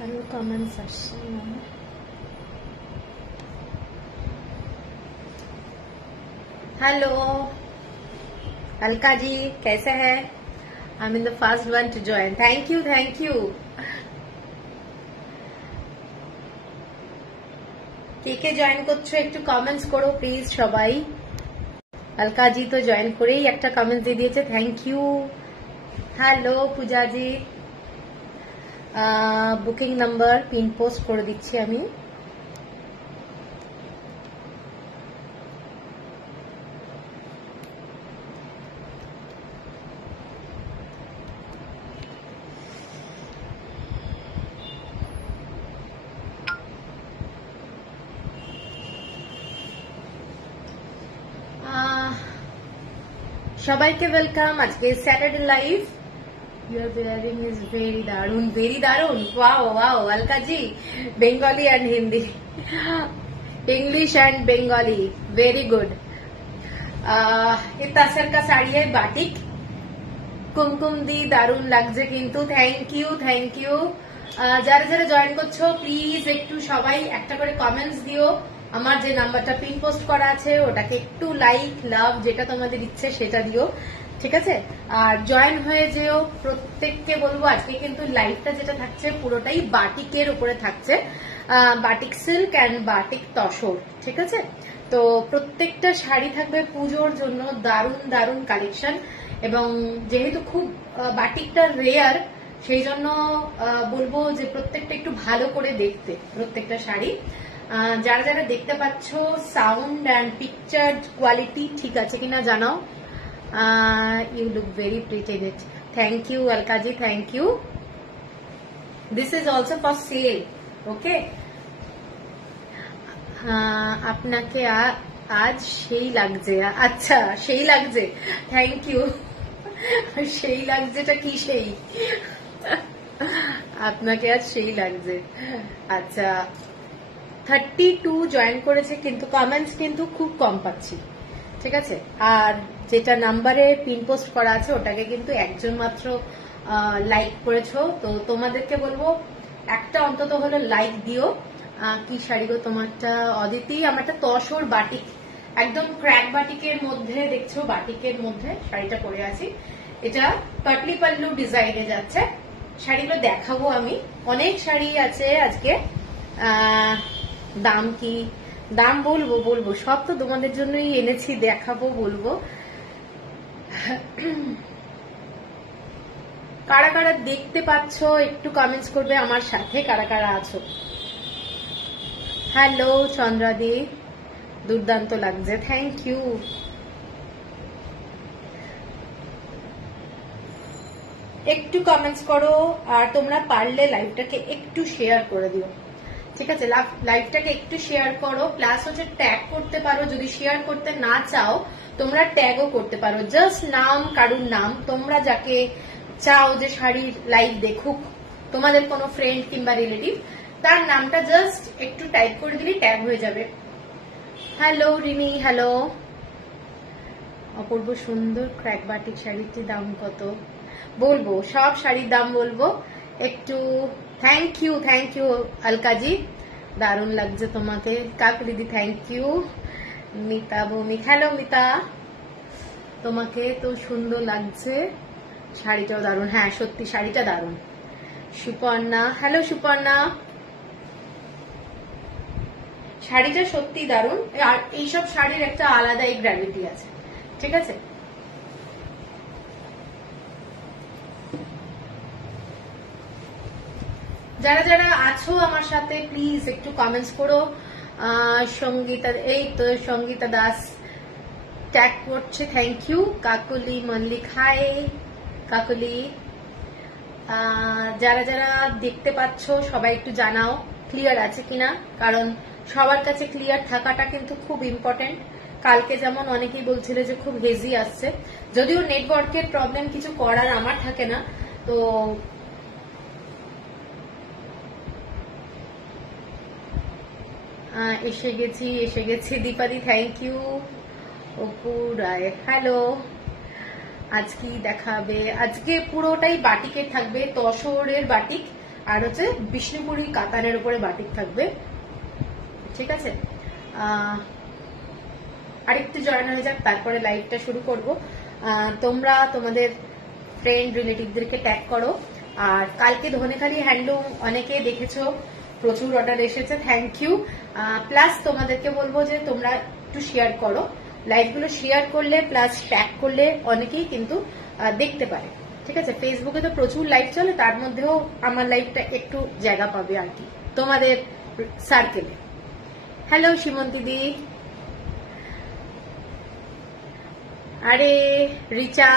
কারো কমেন্টস আসছে না। हेलो अलका जी, कैसे है? I am in the first one two join. Thank you thank you. K join করছো একটু কমেন্টস করো প্লিজ সবাই। अलका जी তো জয়েন করেই একটা কমেন্টস দিয়ে দিয়েছে, thank you. Hello Puja ji, booking number pin post করে দিচ্ছি আমি। সবাইকে ওয়েলকাম আজকে Saturday live. Your bearing is very দারুন, ভেরি দারুন। Wow wow Alka ji, Bengali and Hindi, English and Bengali, very good. ये तसर का साड़ी है बाटिक, कुमकुम दी दारुन লাগছে কিন্তু। Thank you thank you. যারা যারা জয়েন করছো প্লিজ একটু সবাই একটা করে কমেন্টস দিও। আমার যে নাম্বারটা পিন পোস্ট করা আছে ওটাকে একটু লাইক লাভ যেটা তোমাদের ইচ্ছে সেটা দিও, ঠিক আছে? আর জয়েন হয়ে যেও। প্রত্যেককে বলবো আজকে কিন্তু লাইভটা যেটা থাকছে পুরোটাই বাটিকের উপরে থাকছে, batik silk and batik tussar, ঠিক আছে? তো প্রত্যেকটা শাড়ি থাকবে পুজোর জন্য দারুন দারুন কালেকশন, এবং যেহেতু খুব বাটিকটা রেয়ার সেই জন্য বলবো যে প্রত্যেকটা একটু ভালো করে দেখতে প্রত্যেকটা শাড়ি। যারা যারা দেখতে পাচ্ছ সাউন্ড অ্যান্ড পিকচার কোয়ালিটি ঠিক আছে কিনা জানাও। You look very pretty it. Thank you Alka ji, thank you. This is also for sale, okay? আপনাকে আজ সেই লাগছে। আচ্ছা সেই লাগছে, থ্যাংক ইউ। সেই লাগছেটা কি? সেই আপনাকে আজ সেই লাগছে। আচ্ছা 32 জয়েন করেছে কিন্তু কমেন্টস কিন্তু খুব কম পাচ্ছি, ঠিক আছে? আর যেটা নাম্বারে পিন পোস্ট করা আছে ওটাকে কিন্তু একজন মাত্র লাইক করেছো। তো তোমাদেরকে বলবো একটা অন্তত হলো লাইক দিও। কি শাড়ি গো তোমারটা অদিতি? আমারটা তসর বাটিক, একদম ক্র্যাক বাটিকের মধ্যে দেখছো, বাটিকের মধ্যে শাড়িটা পরে আছি। এটা পাটলি পাল্লু ডিজাইনে যাচ্ছে। শাড়িগুলো দেখাবো আমি, অনেক শাড়ি আছে আজকে। দাম কি? দাম বলবো বলবো, সব তো তোমাদের জন্যই এনেছি, দেখাবো বলবো। কারা কারা দেখতে পাচ্ছ একটু কমেন্টস করবে আমার সাথে, কারা কারা আছো। হ্যালো চন্দ্রাদি, দুর্দান্ত লাগছে, থ্যাংক ইউ। একটু কমেন্টস করো, আর তোমরা পারলে লাইভটাকে একটু শেয়ার করে দিও, ঠিক আছে? লাইভটাকে একটু শেয়ার করো, প্লাস হচ্ছে ট্যাগ করতে পারো। যদি শেয়ার করতে না চাও তোমরা ট্যাগও করতে পারো, জাস্ট নাম, কারুর নাম, তোমরা যাকে চাও যে শাড়ির লাইভ দেখুক, তোমাদের কোনো ফ্রেন্ড কিংবা রিলেটিভ, তার নামটা জাস্ট একটু টাইপ করে দিলে ট্যাগ হয়ে যাবে। Hello Rimi, hello. অপূর্ব সুন্দর ক্র্যাক বাটিক শাড়িটির দাম কত? বলবো, সব শাড়ির দাম বলবো একটু। থ্যাংক ইউ अलका जी, দারুণ লাগছে তোমাকে। Kakuli di thank you. Mita Bhowmik, hello Mita, তোমাকে তো সুন্দর লাগছে, শাড়িটাও দারুণ। হ্যাঁ সত্যি শাড়িটা দারুণ। সুপর্ণা, হ্যালো সুপর্ণা, শাড়িটা সত্যি দারুণ। আর এইসব শাড়ির একটা আলাদাই গ্র্যাভিটি আছে, ঠিক আছে? যারা যারা আছো আমার সাথে প্লিজ একটু কমেন্টস করো। সঙ্গীতা, এই তো সঙ্গীতা দাস ট্যাগ করছে, thank you. Kakuli Mallick, hi Kakuli. যারা যারা দেখতে পাচ্ছ সবাই একটু জানাও ক্লিয়ার আছে কিনা, কারণ সবার কাছে ক্লিয়ার থাকাটা কিন্তু খুব ইম্পর্টেন্ট। কালকে যেমন অনেকেই বলছিল যে খুব হেজি আসছে, যদিও নেটওয়ার্কের প্রবলেম, কিছু করার আমার থাকে না। তো এসে গেছি দীপাদি, thank you. Apu Roy, hello. আজ কি দেখাবে? আজকে পুরোটাই বাটিকের থাকবে, তসরের বাটিক। আর হচ্ছে বিষ্ণুপুরি কাতানের উপরে বাটিক থাকবে, ঠিক আছে। আরেকটু জয়েন হয়ে যাক, তারপরে লাইভটা শুরু করব। তোমরা তোমাদের ফ্রেন্ড রিলেটিভদেরকে ট্যাগ করো। আর কালকে ধনেখালি হ্যান্ডলুম অনেকে দেখেছো, প্রচুর অর্ডার এসেছে, থ্যাংক ইউ। প্লাস তোমাদেরকে বলবো যে তোমরা একটু শেয়ার করো, লাইভগুলো শেয়ার করলে প্লাস ট্যাগ করলে অনেকেই কিন্তু দেখতে পারে, ঠিক আছে। ফেসবুকে তো প্রচুর লাইভ চলে, তার মধ্যেও আমার লাইভটা একটু জায়গা পাবে আর কি তোমাদের সার্কেলে। হ্যালো সীমন্তী দি, আরে রিচা,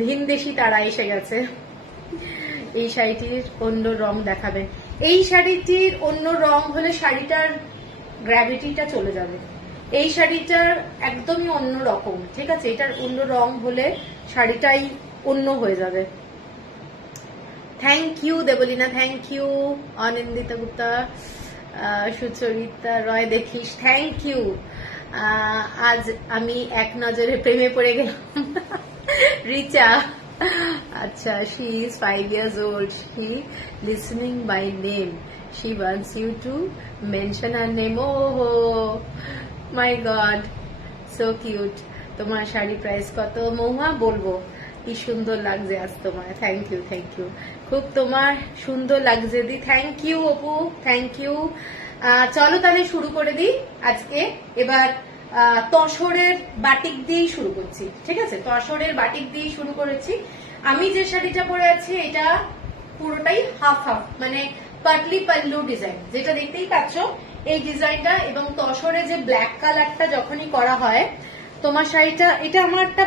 ভিনদেশি তারা এসে গেছে। এই শাড়িটির অন্য রং দেখাবে। এই শাড়িটির অন্য রং হলে শাড়িটার গ্র্যাভিটিটা চলে যাবে। এই শাড়িটার একদমই অন্য রকম, ঠিক আছে। এটার অন্য রং হলে শাড়িটাই অন্য হয়ে যাবে। Thank you Debolina, thank you Anindita Gupta, Sucharita Roy দেখিস, থ্যাংক ইউ। আজ আমি এক নজরে প্রেমে পড়ে গেলাম। রিচা, আচ্ছা, she is 5 years old, she listening by name, she wants you to mention her name. Oh my god, so cute. তোমার শাড়ি প্রাইস কত মহুয়া? বলবো, কি সুন্দর লাগছে আজ তোমার। থ্যাংক ইউ, থ্যাংক ইউ, খুব তোমার সুন্দর লাগছে দি। Thank you Apu, thank you. চলো তাহলে শুরু করে দিই আজকে। এবার তসরের বাটিক দিয়েই শুরু করছি, ঠিক আছে। তসরের বাটিক দিয়ে শুরু করেছি। আমি যে শাড়িটা পরে আছি এটা পুরোটাই হাফ হাফ, মানে পাটলি পাল্লু ডিজাইন, যেটা দেখতেই পাচ্ছ এই ডিজাইনটা। এবং তসরে যে ব্ল্যাক কালারটা যখনই করা হয় তোমার শাড়িটা, এটা আমার একটা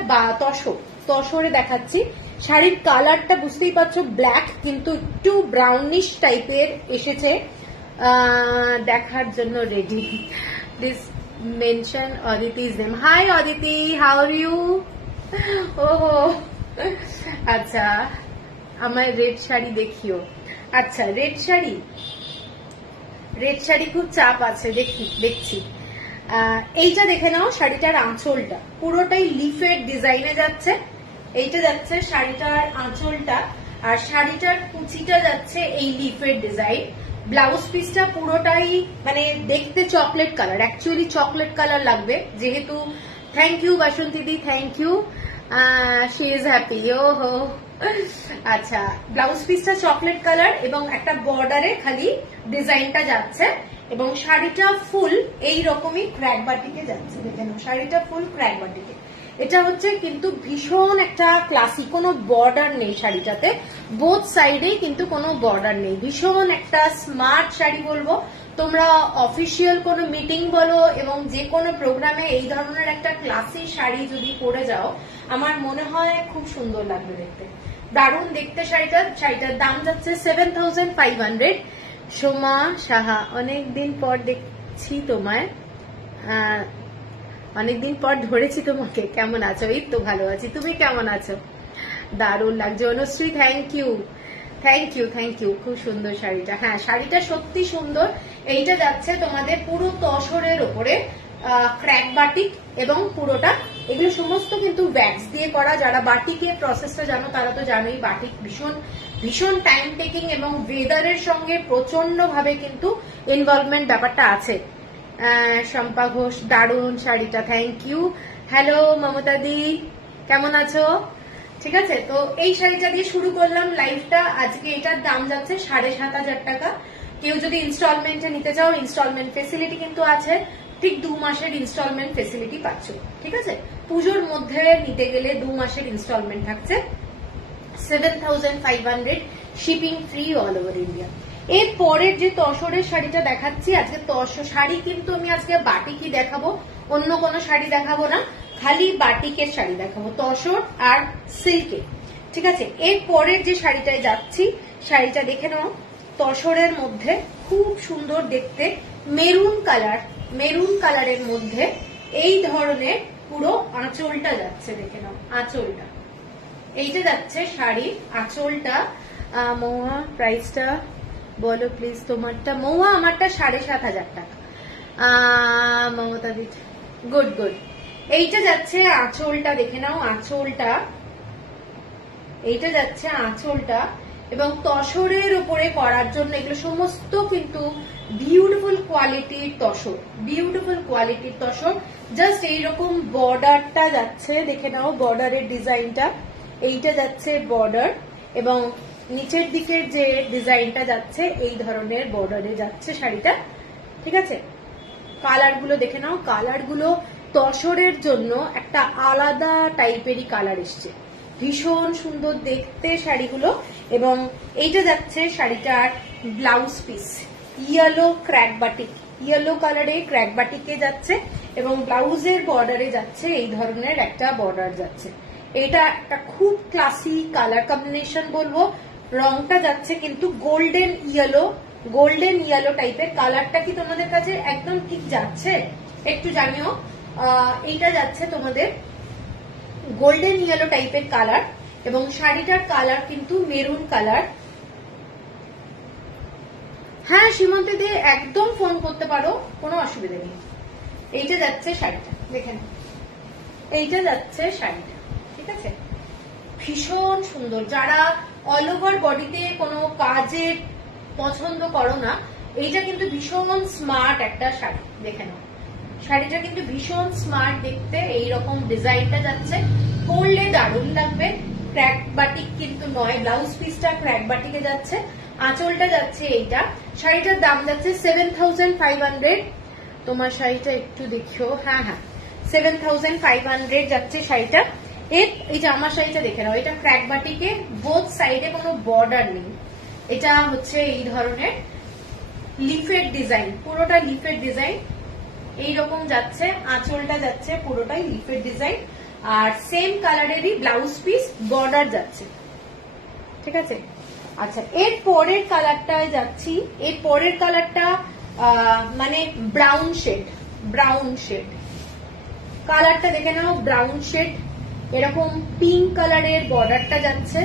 তসরে দেখাচ্ছি। শাড়ির কালারটা বুঝতেই পারছো ব্ল্যাক, কিন্তু একটু ব্রাউনিশ টাইপের এসেছে। দেখার জন্য ready. Please mention Aditi's name. Hi Aditi, how are you? ওহো, আচ্ছা, আমার রেড শাড়ি দেখিও। আচ্ছা, রেড শাড়ি খুব চাপ আছে, দেখছি। এইটা দেখে নাও, শাড়িটার আঁচলটা পুরোটাই লিফের ডিজাইনে যাচ্ছে। এইটা যাচ্ছে শাড়িটার আঁচলটা, আর শাড়িটার কুচিটা যাচ্ছে এই লিফের ডিজাইন। ব্লাউজ পিসটা পুরোটাই মানে দেখতে chocolate colour, actually chocolate colour লাগবে যেহেতু। থ্যাংক ইউ বাসন্তী দি, thank you, she is happy. ও হো, আচ্ছা, ব্লাউজ পিসটা চকলেট কালার এবং একটা বর্ডারে খালি ডিজাইনটা যাচ্ছে। এবং শাড়িটা ফুল এই রকমই ক্র্যাক বাটিকে যাচ্ছে, দেখে নাও, শাড়িটা ফুল ক্র্যাক বাটিকে। এটা হচ্ছে কিন্তু ভীষণ একটা ক্লাসিক, কোনো বর্ডার নেই শাড়িটাতে, বোথ সাইডেই কিন্তু কোনো বর্ডার নেই। ভীষণ একটা স্মার্ট শাড়ি বলবো। তোমরা অফিসিয়াল কোনো মিটিং বলো এবং যে কোনো প্রোগ্রামে এই ধরনের একটা ক্লাসি শাড়ি যদি পরে যাও, আমার মনে হয় খুব সুন্দর লাগবে দেখতে, দারুণ দেখতে শাড়িটার দাম যাচ্ছে 7500। সোমা সাহা, অনেকদিন পর দেখছি তোমায়, অনেকদিন পর ধরেছি তোমাকে, কেমন আছো? এই তো ভালো আছি, তুমি কেমন আছো? দারুণ লাগছে। Anushree, thank you, thank you, thank you, খুব সুন্দর শাড়িটা। হ্যাঁ, শাড়িটা সত্যি সুন্দর। এইটা যাচ্ছে তোমাদের পুরো তসরের ওপরে ক্র্যাক বাটিক, এবং পুরোটা এগুলো সমস্ত কিন্তু ওয়্যাক্স দিয়ে করা। যারা বাটিকের প্রসেসটা জানো তারা তো জানোই, বাটিক ভীষণ ভীষণ টাইম টেকিং এবং ওয়েদারের সঙ্গে প্রচন্ড ভাবে কিন্তু ইনভলভমেন্ট ব্যাপারটা আছে। শম্পা ঘোষ, দারুণ শাড়িটা, থ্যাংক ইউ। হ্যালো মমতা দি, কেমন আছো? ঠিক আছে, তো এই শাড়িটা দিয়ে শুরু করলাম লাইভটা আজকে। এটার দাম যাচ্ছে 7500 টাকা। কেউ যদি ইনস্টলমেন্টে নিতে চাও, ইনস্টলমেন্ট ফেসিলিটি কিন্তু আছে, ঠিক 2 মাসের ইনস্টলমেন্ট ফেসিলিটি পাচ্ছ, ঠিক আছে। পুজোর মধ্যে নিতে গেলে 2 মাসের ইনস্টলমেন্ট থাকছে। 7500, shipping free all over India. এর পরের যে তসরের শাড়িটা দেখাচ্ছি আজকে, তসর শাড়ি কিন্তু আমি আজকে বাটিকই দেখাবো, অন্য কোনো শাড়ি দেখাবো না, খালি বাটিকের শাড়ি দেখাবো, তসর আর সিল্কে, ঠিক আছে। এর পরের যে শাড়িটায় যাচ্ছি, শাড়িটা দেখে নাও, তসরের মধ্যে খুব সুন্দর দেখতে, মেরুন কালারের মধ্যে এই ধরনের পুরো আঁচলটা যাচ্ছে, দেখে নাও আঁচলটা, এইটা যাচ্ছে শাড়ির আঁচলটা। মৌয়া প্রাইসটা বলো প্লিজ তোমারটা। মৌয়া আমারটা 7500 টাকা। মমতা দি, গুড গুড। এইটা যাচ্ছে আঁচলটা, দেখে নাও আঁচলটা, এইটা যাচ্ছে আঁচলটা। এবং তসরের উপরে করার জন্য এগুলো সমস্ত কিন্তু বিউটিফুল কোয়ালিটির তসর, বিউটিফুল কোয়ালিটির তসর। জাস্ট এইরকম বর্ডারটা যাচ্ছে, দেখে নাও বর্ডারের ডিজাইনটা, এইটা যাচ্ছে বর্ডার এবং নিচের দিকের যে ডিজাইনটা যাচ্ছে এই ধরনের বর্ডারে যাচ্ছে শাড়িটা। ঠিক আছে, কালার গুলো দেখে নাও, কালার গুলো তসরের জন্য একটা আলাদা টাইপেরই কালার এসছে, ভীষণ সুন্দর দেখতে শাড়িগুলো। এবং এইটা যাচ্ছে শাড়িটার blouse piece, yellow crack batik, yellow কালারে ক্র্যাক বাটিকে যাচ্ছে এবং ব্লাউজের বর্ডারে যাচ্ছে এই ধরনের একটা বর্ডার যাচ্ছে। এটা একটা খুব ক্লাসি কালার কম্বিনেশন বলবো। রংটা যাচ্ছে কিন্তু গোল্ডেন ইয়েলো, গোল্ডেন ইয়েলো টাইপের। কালারটা কি তোমাদের কাছে একদম ঠিক যাচ্ছে একটু জানিও। এইটা যাচ্ছে তোমাদের গোল্ডেন ইয়েলো টাইপের কালার এবং শাড়িটার কালার কিন্তু মেরুন কালার। হ্যাঁ সীমন্ত দিয়ে একদম ফোন করতে পারো, কোনো অসুবিধা নেই। এইটা যাচ্ছে শাড়িটা, দেখে নাও, এইটা যাচ্ছে শাড়িটা। ঠিক আছে, ভীষণ সুন্দর। যারা অল ওভার বডিতে কোনো কাজের পছন্দ করো না, এইটা কিন্তু ভীষণ স্মার্ট একটা শাড়ি, দেখে নাও। শাড়িটা কিন্তু ভীষণ স্মার্ট দেখতে, এইরকম ডিজাইনটা যাচ্ছে, পরলে দারুণ লাগবে। ক্র্যাক বাটিক কিন্তু নয়, ব্লাউজ পিসটা ক্র্যাক বাটিকে যাচ্ছে, আঁচলটা যাচ্ছে এইটা। শাড়িটার দাম যাচ্ছে 7500। তোমার শাড়িটা একটু দেখিও, হ্যাঁ হ্যাঁ 7500 যাচ্ছে শাড়িটা। এই যে আমার শাড়িটা দেখে নাও, এটা ক্র্যাক বাটিকে, বোথ সাইডে কোনো বর্ডার নেই। এটা হচ্ছে এই ধরনের লিফের ডিজাইন, পুরোটা লিফের ডিজাইন এইরকম যাচ্ছে, আঁচলটা যাচ্ছে পুরোটাই লিফের ডিজাইন আর সেম কালারেরই ব্লাউজ পিস, বর্ডার যাচ্ছে। ঠিক আছে, আচ্ছা এর পরের কালারটায় যাচ্ছি। এর পরের কালারটা মানে ব্রাউন শেড, ব্রাউন শেড কালারটা দেখে নাও, ব্রাউন শেড। এরকম পিঙ্ক কালারের বর্ডারটা যাচ্ছে।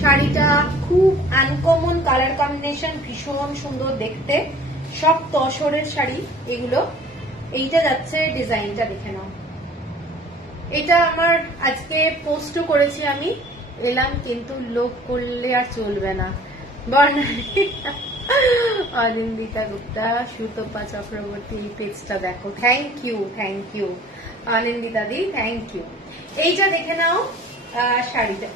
শাড়িটা খুব আনকমন কালার কম্বিনেশন, ভীষণ সুন্দর দেখতে, সব তসরের শাড়ি এগুলো। এইটা যাচ্ছে ডিজাইনটা দেখে নাও। এটা আমার আজকে পোস্টও করেছি আমি, এলাম কিন্তু লোক করলে আর চলবে না। অনিন্দিতা গুপ্তা, সুতপা চক্রবর্তী, পেজটা দেখো, thank you, thank you Anindita di, thank you. এইটা দেখে নাও শাড়িটা,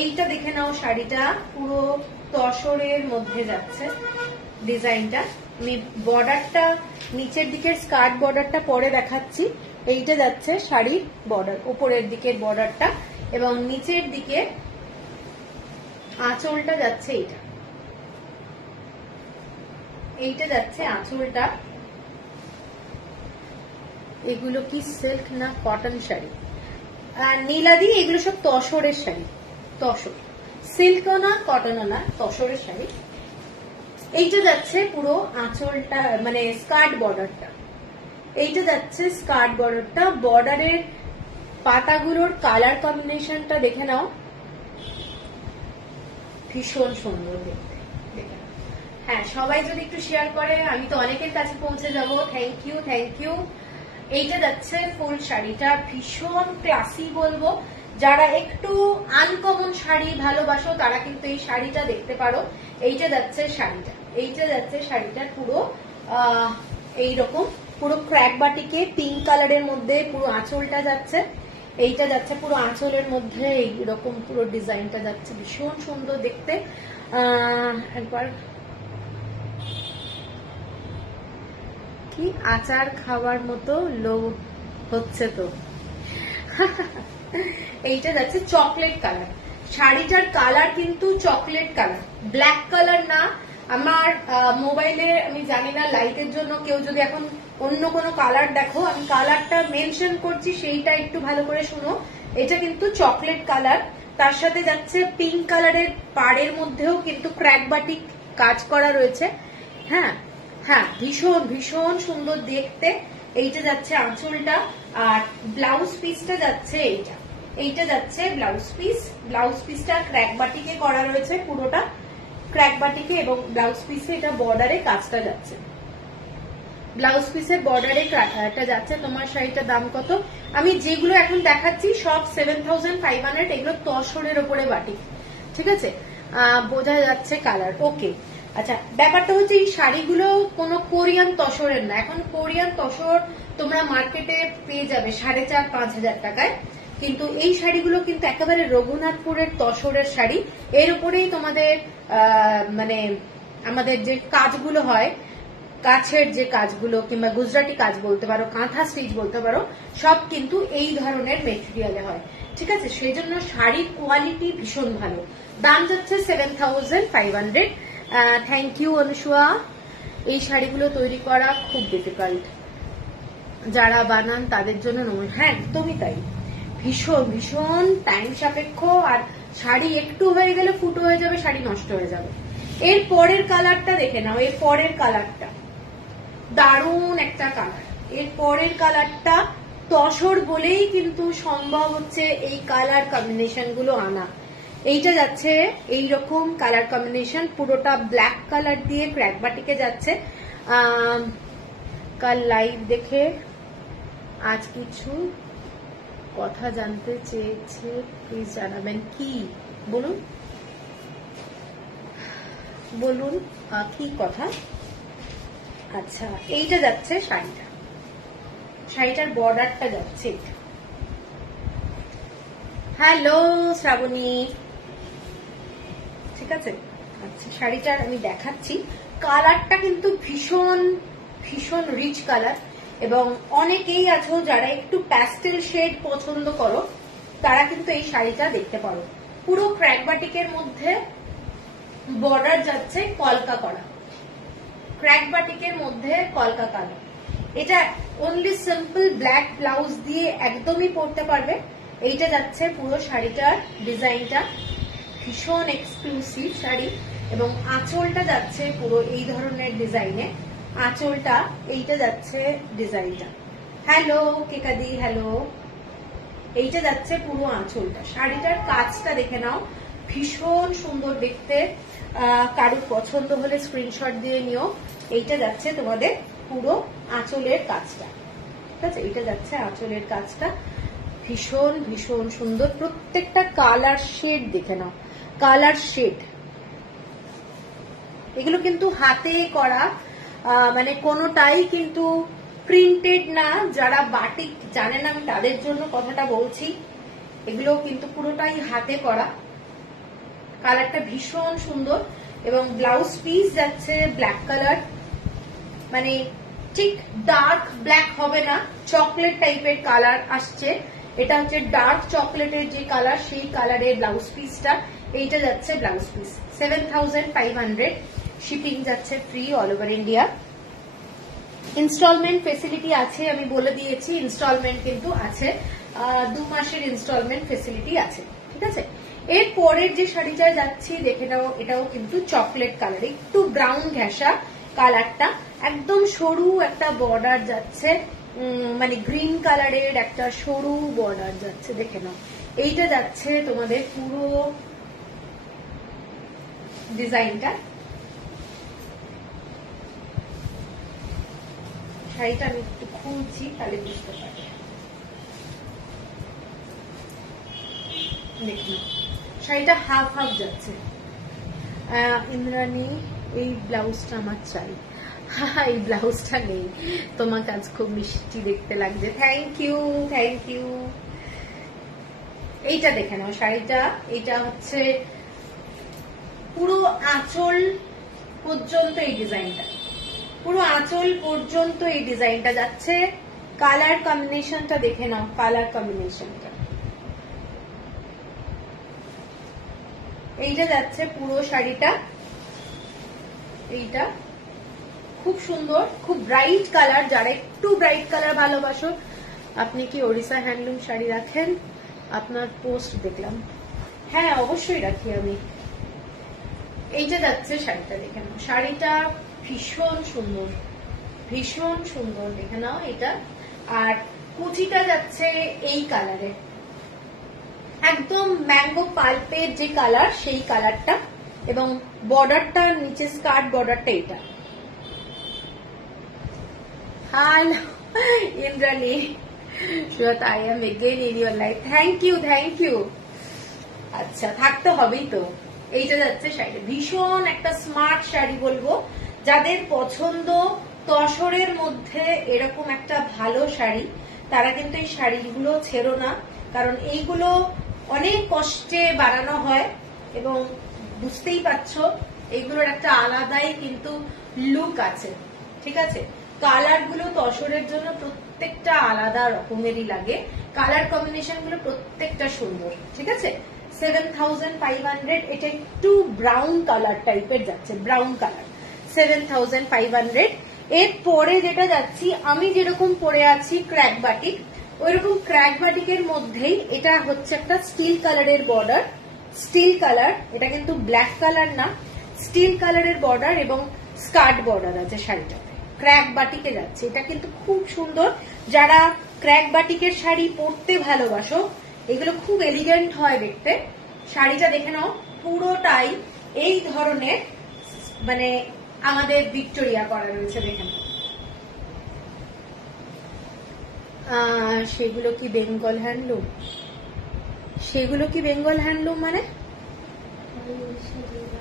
এইটা দেখে নাও শাড়িটা পুরো তসরের মধ্যে যাচ্ছে ডিজাইনটা। আমি বর্ডারটা নিচের দিকের স্কার্ট বর্ডারটা পরে দেখাচ্ছি। এইটা যাচ্ছে শাড়ির বর্ডার, উপরের দিকের বর্ডারটা এবং নিচের দিকে আঁচলটা যাচ্ছে এইটা, এইটা যাচ্ছে আঁচলটা। এগুলো কি সিল্ক না কটন শাড়ি? আর নীলাদি এগুলো সব তসরের শাড়ি, তসর, সিল্কও না কটনও না, তসরের শাড়ি। এইটা যাচ্ছে পুরো আঁচলটা মানে স্কার্ট বর্ডারটা, এইটা যাচ্ছে স্কার্ট বর্ডারটা। বর্ডারের পাতাগুলোর কালার কম্বিনেশনটা দেখে নাও, ভীষণ সুন্দর দেখতে, দেখে নাও। হ্যাঁ সবাই যদি একটু শেয়ার করে আমি তো অনেকের কাছে পৌঁছে যাব। Thank you, thank you. এইটা যাচ্ছে ফুল শাড়িটা, ভীষণ ক্লাসি বলবো। যারা একটু আনকমন শাড়ি ভালোবাসো তারা কিন্তু এই শাড়িটা দেখতে পারো। এইটা যাচ্ছে শাড়িটা, এইটা যাচ্ছে শাড়িটা পুরো এইরকম, পুরো ক্র্যাক বাটিকে পিঙ্ক কালারের মধ্যে পুরো আঁচলটা যাচ্ছে। এইটা যাচ্ছে পুরো আঁচলের মধ্যে এইরকম পুরো ডিজাইনটা যাচ্ছে, ভীষণ সুন্দর দেখতে। একবার কি আচার খাওয়ার মতো লোভ হচ্ছে তো। এইটা যাচ্ছে চকলেট কালার, শাড়িটার কালার কিন্তু চকলেট কালার, ব্ল্যাক কালার না। আমার মোবাইলে আমি জানি না লাইটের জন্য কেউ যদি এখন অন্য কোনো কালার দেখো, আমি কালারটা মেনশন করছি সেইটা একটু ভালো করে শুনো। এটা কিন্তু চকলেট কালার, তার সাথে যাচ্ছে পিঙ্ক কালারের পাড়ের মধ্যেও কিন্তু ক্র্যাক বাটিক কাজ করা রয়েছে। হ্যাঁ হ্যাঁ ভীষণ ভীষণ সুন্দর দেখতে। এইটা যাচ্ছে আঁচলটা আর ব্লাউজ পিসটা যাচ্ছে এইটা, এইটা যাচ্ছে ব্লাউজ পিস। ব্লাউজ পিসটা ক্র্যাক বাটিকে করা রয়েছে, পুরোটা ক্র্যাক বাটিকে এবং ব্লাউজ পিসে এটা বর্ডারে কাজটা যাচ্ছে, ব্লাউজ পিসের বর্ডারে এটা যাচ্ছে। তোমার শাড়িটার দাম কত? আমি যেগুলো এখন দেখাচ্ছি সব 7500, এগুলো তসরের ওপরে বাটিক। ঠিক আছে, বোঝা যাচ্ছে কালার। ওকে, আচ্ছা ব্যাপারটা হচ্ছে এই শাড়িগুলো কোনো কোরিয়ান তসরের না। এখন কোরিয়ান তসর তোমরা মার্কেটে পেয়ে যাবে 4,500-5 হাজার টাকায়, কিন্তু এই শাড়িগুলো কিন্তু একেবারে রঘুনাথপুরের তসরের শাড়ি। এর উপরেই তোমাদের মানে আমাদের যে কাজগুলো হয়, কাছের যে কাজগুলো কিংবা গুজরাটি কাজ বলতে পারো, কাঁথা স্টিচ বলতে পারো, সব কিন্তু এই ধরনের মেটেরিয়ালে হয়। ঠিক আছে, সেই জন্য শাড়ির কোয়ালিটি ভীষণ ভালো। দাম যাচ্ছে 7,500। Thank you Anusuya. এই শাড়িগুলো তৈরি করা খুব ডিফিকাল্ট, যারা বানান তাদের জন্য হ্যাঁ একদমই তাই, ভীষণ ভীষণ টাইম সাপেক্ষ। আর শাড়ি একটু হয়ে গেলে ফুটো হয়ে যাবে, শাড়ি নষ্ট হয়ে যাবে। এর পরের কালারটা দেখে নাও, এর পরের কালারটা দারুণ একটা কালার। এর পরের কালারটা তসর বলেই কিন্তু সম্ভব হচ্ছে এই কালার কম্বিনেশন গুলো আনা। এইটা যাচ্ছে এইরকম কালার কম্বিনেশন, পুরোটা ব্ল্যাক কালার দিয়ে ক্র্যাক বাটিকে যাচ্ছে। কাল লাইভ দেখে আজ কিছু কথা জানতে চেয়েছে, প্লিজ জানাবেন। কি বলুন, বলুন কি কথা? আচ্ছা, এইটা যাচ্ছে শাড়িটা, শাড়িটার বর্ডারটা যাচ্ছে। হ্যালো শ্রাবণী, ঠিক আছে। আচ্ছা, শাড়িটার আমি দেখাচ্ছি। কালারটা কিন্তু ভীষণ ভীষণ রিচ কালার, এবং অনেকেই আছো যারা একটু প্যাস্টেল শেড পছন্দ করো, তারা কিন্তু এই শাড়িটা দেখতে পারো। পুরো ক্র্যাক বাটিকের মধ্যে বর্ডার যাচ্ছে কলকা করা, ক্র্যাক বাটিকের মধ্যে কলকা কালার। এটা অনলি সিম্পল ব্ল্যাক ব্লাউজ দিয়ে একদমই পরতে পারবে। এইটা যাচ্ছে পুরো শাড়িটার ডিজাইনটা, ভীষণ এক্সক্লুসিভ শাড়ি। এবং আঁচলটা যাচ্ছে পুরো এই ধরনের ডিজাইনে, আঁচলটা এইটা যাচ্ছে ডিজাইনটা। হ্যালো কেকাদি, হ্যালো। এইটা যাচ্ছে পুরো আঁচলটা। শাড়িটার কাজটা দেখে নাও, ভীষণ সুন্দর দেখতে। কারোর পছন্দ হলে স্ক্রিনশট দিয়ে নিও। এইটা যাচ্ছে তোমাদের পুরো আঁচলের কাজটা, ঠিক আছে। এইটা যাচ্ছে আঁচলের কাজটা, ভীষণ ভীষণ সুন্দর। প্রত্যেকটা কালার শেড দেখে নাও, কালার শেড। এগুলো কিন্তু হাতে করা, মানে কোনোটাই কিন্তু প্রিন্টেড না। যারা বাটিক জানেন আমি তাদের জন্য কথাটা বলছি, এগুলো কিন্তু পুরোটাই হাতে করা। কালারটা ভীষণ সুন্দর, এবং ব্লাউজ পিস যাচ্ছে ব্ল্যাক কালার, মানে ঠিক ডার্ক ব্ল্যাক হবে না, চকলেট টাইপের কালার আসছে। এটা হচ্ছে ডার্ক চকলেটের যে কালার, সেই কালারের ব্লাউজ পিসটা। এইটা যাচ্ছে ব্লাউজ পিস 7,500। শিপিং যাচ্ছে free all over India. Instalment facility আছে, আমি বলে দিয়েছি ইনস্টলমেন্ট কিন্তু আছে, 2 মাসের ইনস্টলমেন্ট ফেসিলিটি আছে, ঠিক আছে। এর পরের যে শাড়িটা যাচ্ছি দেখে নাও, এটাও কিন্তু চকলেট কালার, একটু ব্রাউন ঘেঁষা কালারটা, একদম সরু একটা বর্ডার যাচ্ছে, মানে গ্রিন কালারের একটা সরু বর্ডার যাচ্ছে, দেখে নাও। এইটা যাচ্ছে তোমাদের পুরো ডিজাইনটা। শাড়িটা আমি একটু খুলছি, তাহলে বুঝতে পারি। দেখুন শাড়িটা হাফ হাফ যাচ্ছে। ইন্দ্রাণী, এই ব্লাউজটা আমার চাই। এই ব্লাউজটা নেই, তোমার কাজ খুব মিষ্টি দেখতে লাগছে। Thank you, thank you. এইটা দেখে নাও শাড়িটা, এইটা হচ্ছে পুরো আঁচল পর্যন্ত এই ডিজাইনটা, পুরো আঁচল পর্যন্ত এই ডিজাইনটা যাচ্ছে। কালার কম্বিনেশনটা দেখে নাও, কালার কম্বিনেশনটা। এইটা যাচ্ছে পুরো শাড়িটা, এইটা খুব সুন্দর, খুব ব্রাইট কালার। যারা একটু ব্রাইট কালার ভালোবাসো, আপনি কি ওড়িশা হ্যান্ডলুম শাড়ি রাখেন? আপনার পোস্ট দেখলাম, হ্যাঁ অবশ্যই রাখি আমি। এইটা যাচ্ছে শাড়িটা, দেখে নাও। শাড়িটা ভীষণ সুন্দর, ভীষণ সুন্দর, দেখে নাও এটা। আর কুচিটা যাচ্ছে এই কালারে, একদম ম্যাঙ্গো পাল্পের যে কালার, সেই কালারটা। এবং বর্ডারটা নিচে, স্কার্ট বর্ডারটা এটা। Hello Indrani, Shweta, I am again in your life. Thank you, thank you. আচ্ছা, থাকতে হবেই তো, এইটা যাচ্ছে শাড়ি, ভীষণ একটা স্মার্ট শাড়ি বলবো। যাদের পছন্দ তসরের মধ্যে এরকম একটা ভালো শাড়ি, তারা কিন্তু এই শাড়িগুলো ছেড়ো না, কারণ এইগুলো অনেক কষ্টে বানানো হয় এবং বুঝতেই পারছো এইগুলোর একটা আলাদাই কিন্তু লুক আছে। ঠিক আছে, কালার গুলো তসরের জন্য প্রত্যেকটা আলাদা রকমেরই লাগে, কালার কম্বিনেশন গুলো প্রত্যেকটা সুন্দর। ঠিক আছে, 7500, এটা একটু ব্রাউন কালার টাইপের যাচ্ছে, ব্রাউন কালার, 7500। এর পরে যেটা যাচ্ছি, আমি যেরকম পরে আছি ক্র্যাক বাটিক, ওইরকম ক্র্যাক বাটিকের মধ্যেই এটা হচ্ছে একটা স্টিল কালারের বর্ডার, স্টিল কালার, এটা কিন্তু ব্ল্যাক কালার না, স্টিল কালারের বর্ডার এবং স্কার্ট বর্ডার আছে শাড়িটাতে। ক্র্যাক বাটিকে যাচ্ছে, এটা কিন্তু খুব সুন্দর। যারা ক্র্যাক বাটিকের শাড়ি পরতে ভালোবাসো, এগুলো খুব এলিগেন্ট হয় দেখতে। শাড়িটা দেখে নাও, পুরোটাই এই ধরনের মানে আমাদের ভিক্টোরিয়া করা রয়েছে, দেখে নাও। সেগুলো কি বেঙ্গল হ্যান্ডলুম? সেগুলো কি বেঙ্গল হ্যান্ডলুম মানে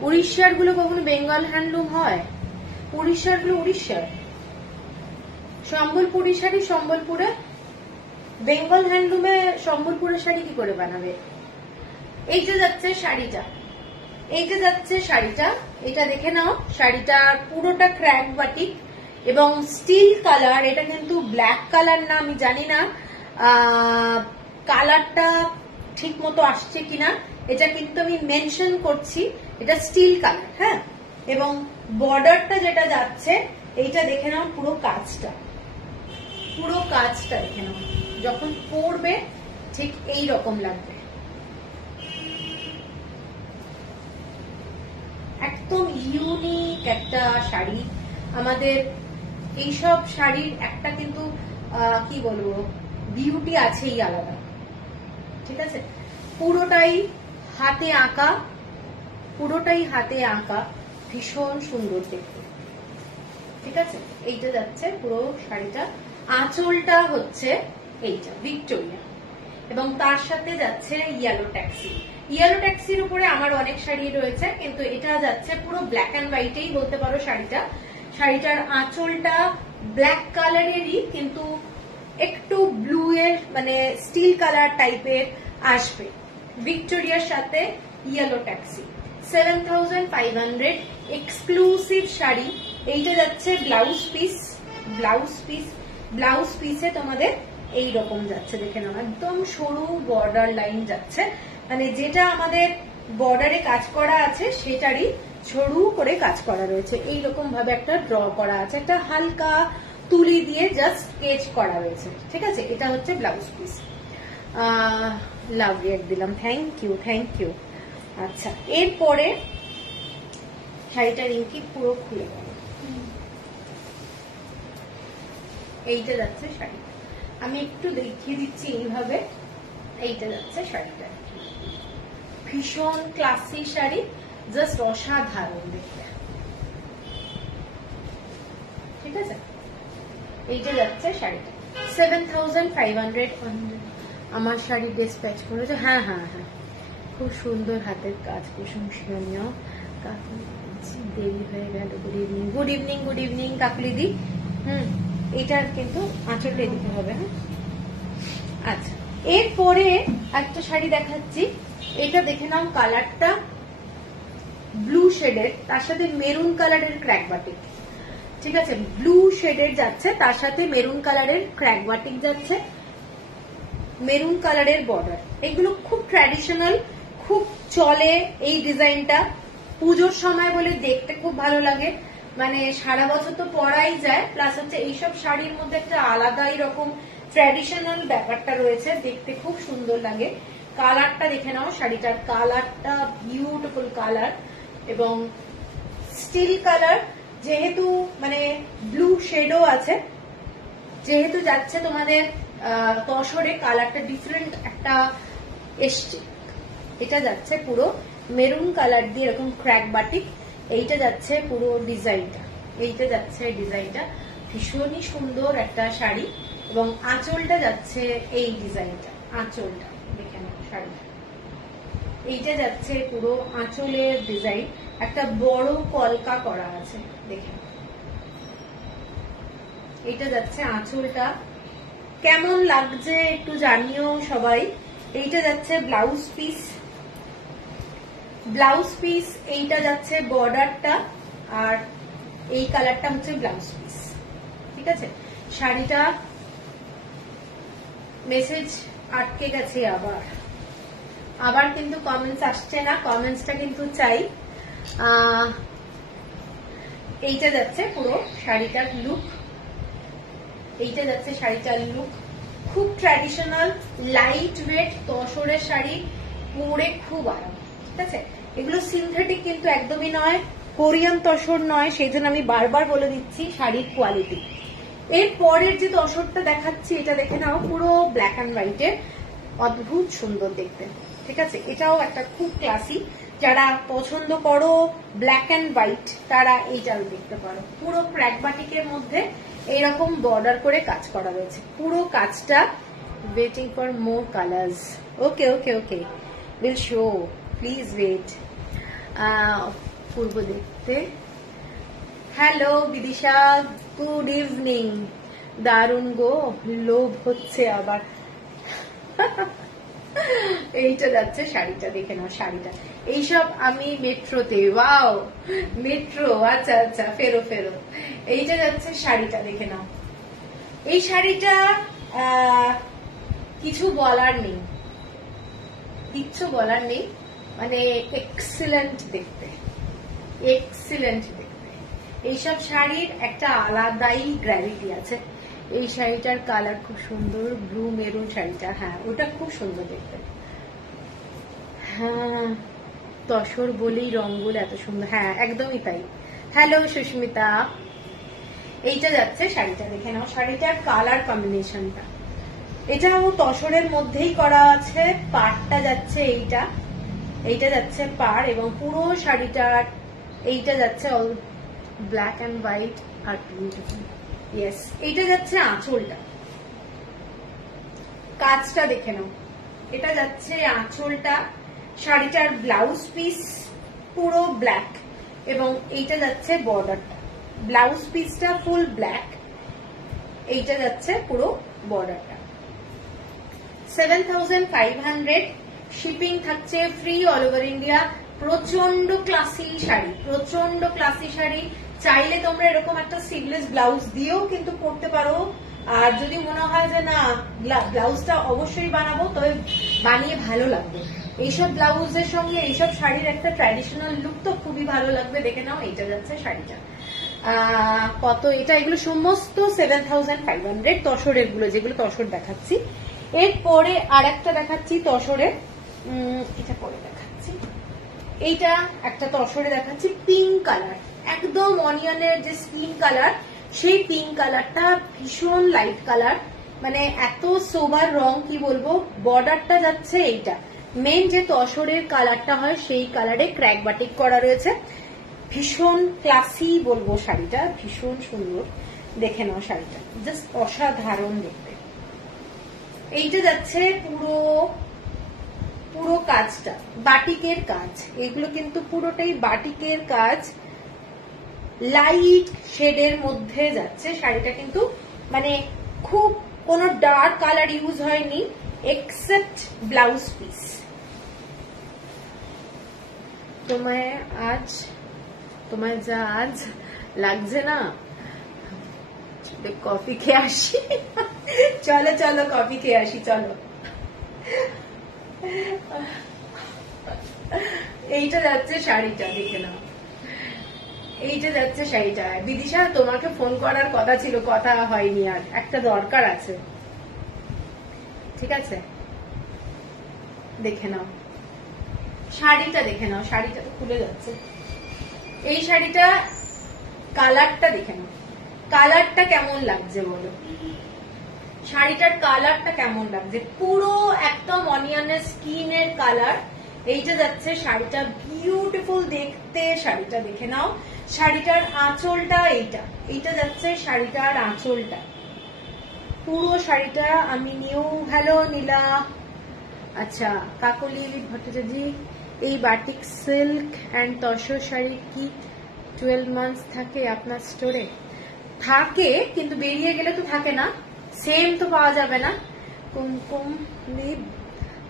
উড়িষ্যার গুলো কখনো বেঙ্গল হ্যান্ডলুম হয়? উড়িষ্যার গুলো উড়িষ্যার, সম্বলপুরি শাড়ি সম্বলপুরে, বেঙ্গল হ্যান্ডলুমে সম্বলপুরের শাড়ি কি করে বানাবে? এইটা যাচ্ছে শাড়িটা, এইটা যাচ্ছে শাড়িটা, এটা দেখে নাও। শাড়িটা পুরোটা ক্র্যাক বাটিক এবং স্টিল কালার, এটা কিন্তু ব্ল্যাক কালার না, আমি জানি না কালারটা ঠিক মতো আসছে কিনা, এটা কিন্তু আমি মেনশন করছি, এটা স্টিল কালার। হ্যাঁ, এবং বর্ডারটা যেটা যাচ্ছে, এইটা দেখে নাও, পুরো কাজটা, পুরো কাজটা দেখে নাও, যখন পরবে ঠিক এই রকম লাগবে, একদম ইউনিক একটা শাড়ি। আমাদের এইসব শাড়ির একটা কিন্তু কি বলবো, বিউটি আছেই আলাদা। ঠিক আছে, পুরোটাই হাতে আঁকা, পুরোটাই হাতে আঁকা, ভীষণ সুন্দর দেখতে। ঠিক আছে, এইটা যাচ্ছে পুরো শাড়িটা। আঁচলটা হচ্ছে এইটা ভিক্টোরিয়া এবং তার সাথে যাচ্ছে ইয়েলো ট্যাক্সি। ইয়েলো ট্যাক্সির উপরে আমার অনেক শাড়ি রয়েছে, কিন্তু এটা যাচ্ছে পুরো ব্ল্যাক অ্যান্ড হোয়াইটেই বলতে পারো শাড়িটা। শাড়িটার আঁচলটা ব্ল্যাক কালারেরই, কিন্তু একটু ব্লু এর মানে স্টিল কালার টাইপের আসবে। ভিক্টোরিয়ার সাথে ইয়েলো ট্যাক্সি, 7500, এক্সক্লুসিভ শাড়ি। এইটা যাচ্ছে blouse piece, blouse piece, blouse পিসে তোমাদের এই রকম যাচ্ছে, দেখে নাও, একদম সরু বর্ডার লাইন যাচ্ছে, মানে যেটা আমাদের বর্ডারে কাজ করা আছে সেটারই সরু করে কাজ করা রয়েছে। এইরকম ভাবে একটা ড্র করা আছে, একটা হালকা তুলি দিয়ে জাস্ট স্কেচ করা রয়েছে। ঠিক আছে, এটা হচ্ছে ব্লাউজ পিস। লাভ রিয়েক্ট দিলাম, থ্যাংক ইউ, থ্যাংক ইউ। আচ্ছা, এরপরে শাড়িটা রিঙ্কি পুরো খুলে গেল। এইটা যাচ্ছে শাড়ি, আমি একটু দেখিয়ে দিচ্ছি এইভাবে। এইটা যাচ্ছে শাড়িটা, ভীষণ ক্লাসি শাড়ি, জাস্ট অসাধারণ দেখতে। ঠিক আছে, এইটা যাচ্ছে শাড়িটা, 7500। আমার শাড়ি ডিসপ্যাচ করেছে, হ্যাঁ হ্যাঁ হ্যাঁ, খুব সুন্দর হাতের কাজ, প্রশংসনীয়। দেরি হয়ে গেল, good evening, good evening, good evening কাকলিদি। এটার কিন্তু আঁচলটা দিতে হবে। হ্যাঁ, আচ্ছা, এরপরে একটা শাড়ি দেখাচ্ছি, এটা দেখে নাও, কালারটা ব্লু শেডের, তার সাথে মেরুন কালারের ক্র্যাক বাটিক। ঠিক আছে, ব্লু শেডের যাচ্ছে, তার সাথে মেরুন কালারের ক্র্যাক বাটিক যাচ্ছে, মেরুন কালারের বর্ডার। এগুলো খুব ট্র্যাডিশনাল, খুব চলে এই ডিজাইনটা, পুজোর সময় বলে দেখতে খুব ভালো লাগে, মানে সারা বছর তো পরাই যায়, প্লাস হচ্ছে এইসব শাড়ির মধ্যে একটা আলাদাই রকম ট্র্যাডিশনাল ব্যাপারটা রয়েছে, দেখতে খুব সুন্দর লাগে। কালারটা দেখে নাও, শাড়িটার কালারটা বিউটিফুল কালার এবং স্টিল কালার, যেহেতু মানে ব্লু শেডও আছে, যেহেতু যাচ্ছে তোমাদের তসরে, কালারটা ডিফারেন্ট একটা এসছে। এটা যাচ্ছে পুরো মেরুন কালার দিয়ে এরকম ক্র্যাক বাটিক, এইটা যাচ্ছে পুরো ডিজাইনটা, এইটা যাচ্ছে ডিজাইনটা, ভীষণই সুন্দর একটা শাড়ি এবং আঁচলটা যাচ্ছে এই ডিজাইনটা, আঁচলটা দেখে নাও শাড়িটা। এইটা যাচ্ছে পুরো আঁচলের ডিজাইন, একটা বড় কলকা করা আছে দেখেন। এইটা যাচ্ছে আঁচলটা, কেমন লাগছে একটু জানিও সবাই। এইটা যাচ্ছে ব্লাউজ পিস, ব্লাউজ পিস এইটা যাচ্ছে বর্ডারটা, আর এই কালারটা হচ্ছে ব্লাউজ পিস। ঠিক আছে, শাড়িটা মেসেজ আটকে গেছে আবার কিন্তু কমেন্টস আসছে না, কমেন্টসটা কিন্তু চাই। এইটা যাচ্ছে পুরো শাড়িটার লুক, এইটা যাচ্ছে শাড়িটার লুক, খুব ট্র্যাডিশনাল লাইট ওয়েট তসরের শাড়ি, পরে খুব আরাম। ঠিক আছে, এগুলো সিনথেটিক কিন্তু একদমই নয়, কোরিয়ান তসর নয়, সেই জন্য আমি বারবার বলে দিচ্ছি শাড়ির কোয়ালিটি। এর পরের যে তসরটা দেখাচ্ছি এটা দেখে নাও, পুরো ব্ল্যাক অ্যান্ড হোয়াইটের, অদ্ভুত সুন্দর দেখতে। ঠিক আছে, এটাও একটা খুব ক্লাসি, যারা পছন্দ করো ব্ল্যাক অ্যান্ড হোয়াইট তারা এইটাও দেখতে পারো। পুরো ক্র্যাক বাটিকের মধ্যে এইরকম বর্ডার করে কাজ করা রয়েছে, পুরো কাজটা। Waiting for more colours, okay okay okay, will show, please wait. পূর্ব দেখতে, হ্যালো বিদিশা, গুড ইভিনিং। দারুণ গো, লোভ হচ্ছে আবার। এইটা যাচ্ছে শাড়িটা, দেখে নাও শাড়িটা। এইসব আমি মেট্রোতে, ওয়াও মেট্রো, আচ্ছা আচ্ছা, ফেরো ফেরো। এইটা যাচ্ছে শাড়িটা, দেখে নাও। এই শাড়িটা কিছু বলার নেই, কিচ্ছু বলার নেই, মানে এক্সিলেন্ট দেখতে, এক্সিলেন্ট দেখতে। এইসব শাড়ির একটা আলাদাই গ্র্যাভিটি আছে। এই শাড়িটার কালার খুব সুন্দর, ব্লু মেরুন শাড়িটা, হ্যাঁ ওটা খুব সুন্দর দেখতে। হ্যাঁ, তসর বলেই রঙগুলো এত সুন্দর, হ্যাঁ একদমই তাই। হ্যালো সুস্মিতা। এইটা যাচ্ছে শাড়িটা, দেখে নাও শাড়িটার কালার কম্বিনেশনটা। এটাও তসরের মধ্যেই করা আছে, পাড়টা যাচ্ছে এইটা, এইটা যাচ্ছে পাড়, এবং পুরো শাড়িটার এইটা যাচ্ছে অল ব্ল্যাক অ্যান্ড হোয়াইট আর বিউটিফুল। ইয়েস, এইটা যাচ্ছে আঁচলটা, কাজটা দেখে নাও। এটা যাচ্ছে আঁচলটা, শাড়িটার ব্লাউজ পিস পুরো ব্ল্যাক, এবং এইটা যাচ্ছে বর্ডারটা, ব্লাউজ পিসটা ফুল ব্ল্যাক, এইটা যাচ্ছে পুরো বর্ডারটা। 7500, শিপিং থাকছে ফ্রি অল ওভার ইন্ডিয়া। প্রচন্ড ক্লাসি শাড়ি, প্রচন্ড ক্লাসি শাড়ি। চাইলে তোমরা এরকম একটা সিভলেস ব্লাউজ দিয়েও কিন্তু পরতে পারো, আর যদি মনে হয় যে না ব্লাউজটা অবশ্যই বানাবো, তবে বানিয়ে ভালো লাগবে। এইসব ব্লাউজের সঙ্গে এইসব শাড়ির একটা ট্র্যাডিশনাল লুক তো খুবই ভালো লাগবে। দেখে নাও, এইটা যাচ্ছে শাড়িটা কত, এটা এগুলো সমস্ত 7500 তসরের গুলো, যেগুলো তসর দেখাচ্ছি। এরপরে আর একটা দেখাচ্ছি তসরের, এটা পরে দেখাচ্ছি। এইটা একটা তসরে দেখাচ্ছি, পিঙ্ক কালার, একদম অনিয়নের যে স্কিন কালার, সেই পিঙ্ক কালারটা ভীষণ লাইট কালার, মানে এত সোবার রং কি বলবো। বর্ডারটা যাচ্ছে এইটা, মেন যে তসরের কালারটা হয় সেই কালারে ক্র্যাক বাটিক করা রয়েছে। ভীষণ ক্লাসি বলবো শাড়িটা, ভীষণ সুন্দর। দেখে নাও শাড়িটা, জাস্ট অসাধারণ দেখতে। এইটা যাচ্ছে পুরো পুরো কাজটা বাটিকের কাজ, এগুলো কিন্তু পুরোটাই বাটিকের কাজ, লাইট শেডের মধ্যে যাচ্ছে শাড়িটা, কিন্তু মানে খুব কোনো ডার্ক কালার ইউজ হয়নি এক্সেপ্ট ব্লাউজ পিস। তোমায় যা আজ লাগছে না, কফি খেয়ে আসি। চলো চলো কফি খেয়ে আসি, চলো। এইটা যাচ্ছে শাড়িটা, দেখে নাও। এইটা যাচ্ছে শাড়িটা। বিদিশা, তোমাকে ফোন করার কথা ছিল, কথা হয়নি, আর একটা দরকার আছে। ঠিক আছে, দেখে নাও শাড়িটা, দেখে নাও শাড়িটা তো খুলে যাচ্ছে। এই শাড়িটা কালারটা দেখে নাও, কালারটা কেমন লাগছে বলো, শাড়িটার কালারটা কেমন লাগছে, পুরো একদম অনিয়নের স্কিনের কালার। এইটা যাচ্ছে শাড়িটা, বিউটিফুল দেখতে শাড়িটা, দেখে নাও। শাড়িটার আঁচলটা এইটা, এইটা যাচ্ছে শাড়িটার আঁচলটা, পুরো শাড়িটা আমি নিউ। হ্যালো নীলা, আচ্ছা, কাকলি ভট্টাচার্য, এই batik silk and tussar sari কি 12 মান্থস থাকে আপনার স্টোরে? থাকে, কিন্তু বেরিয়ে গেলে তো থাকে না, সেম তো পাওয়া যাবে না। কুমকুম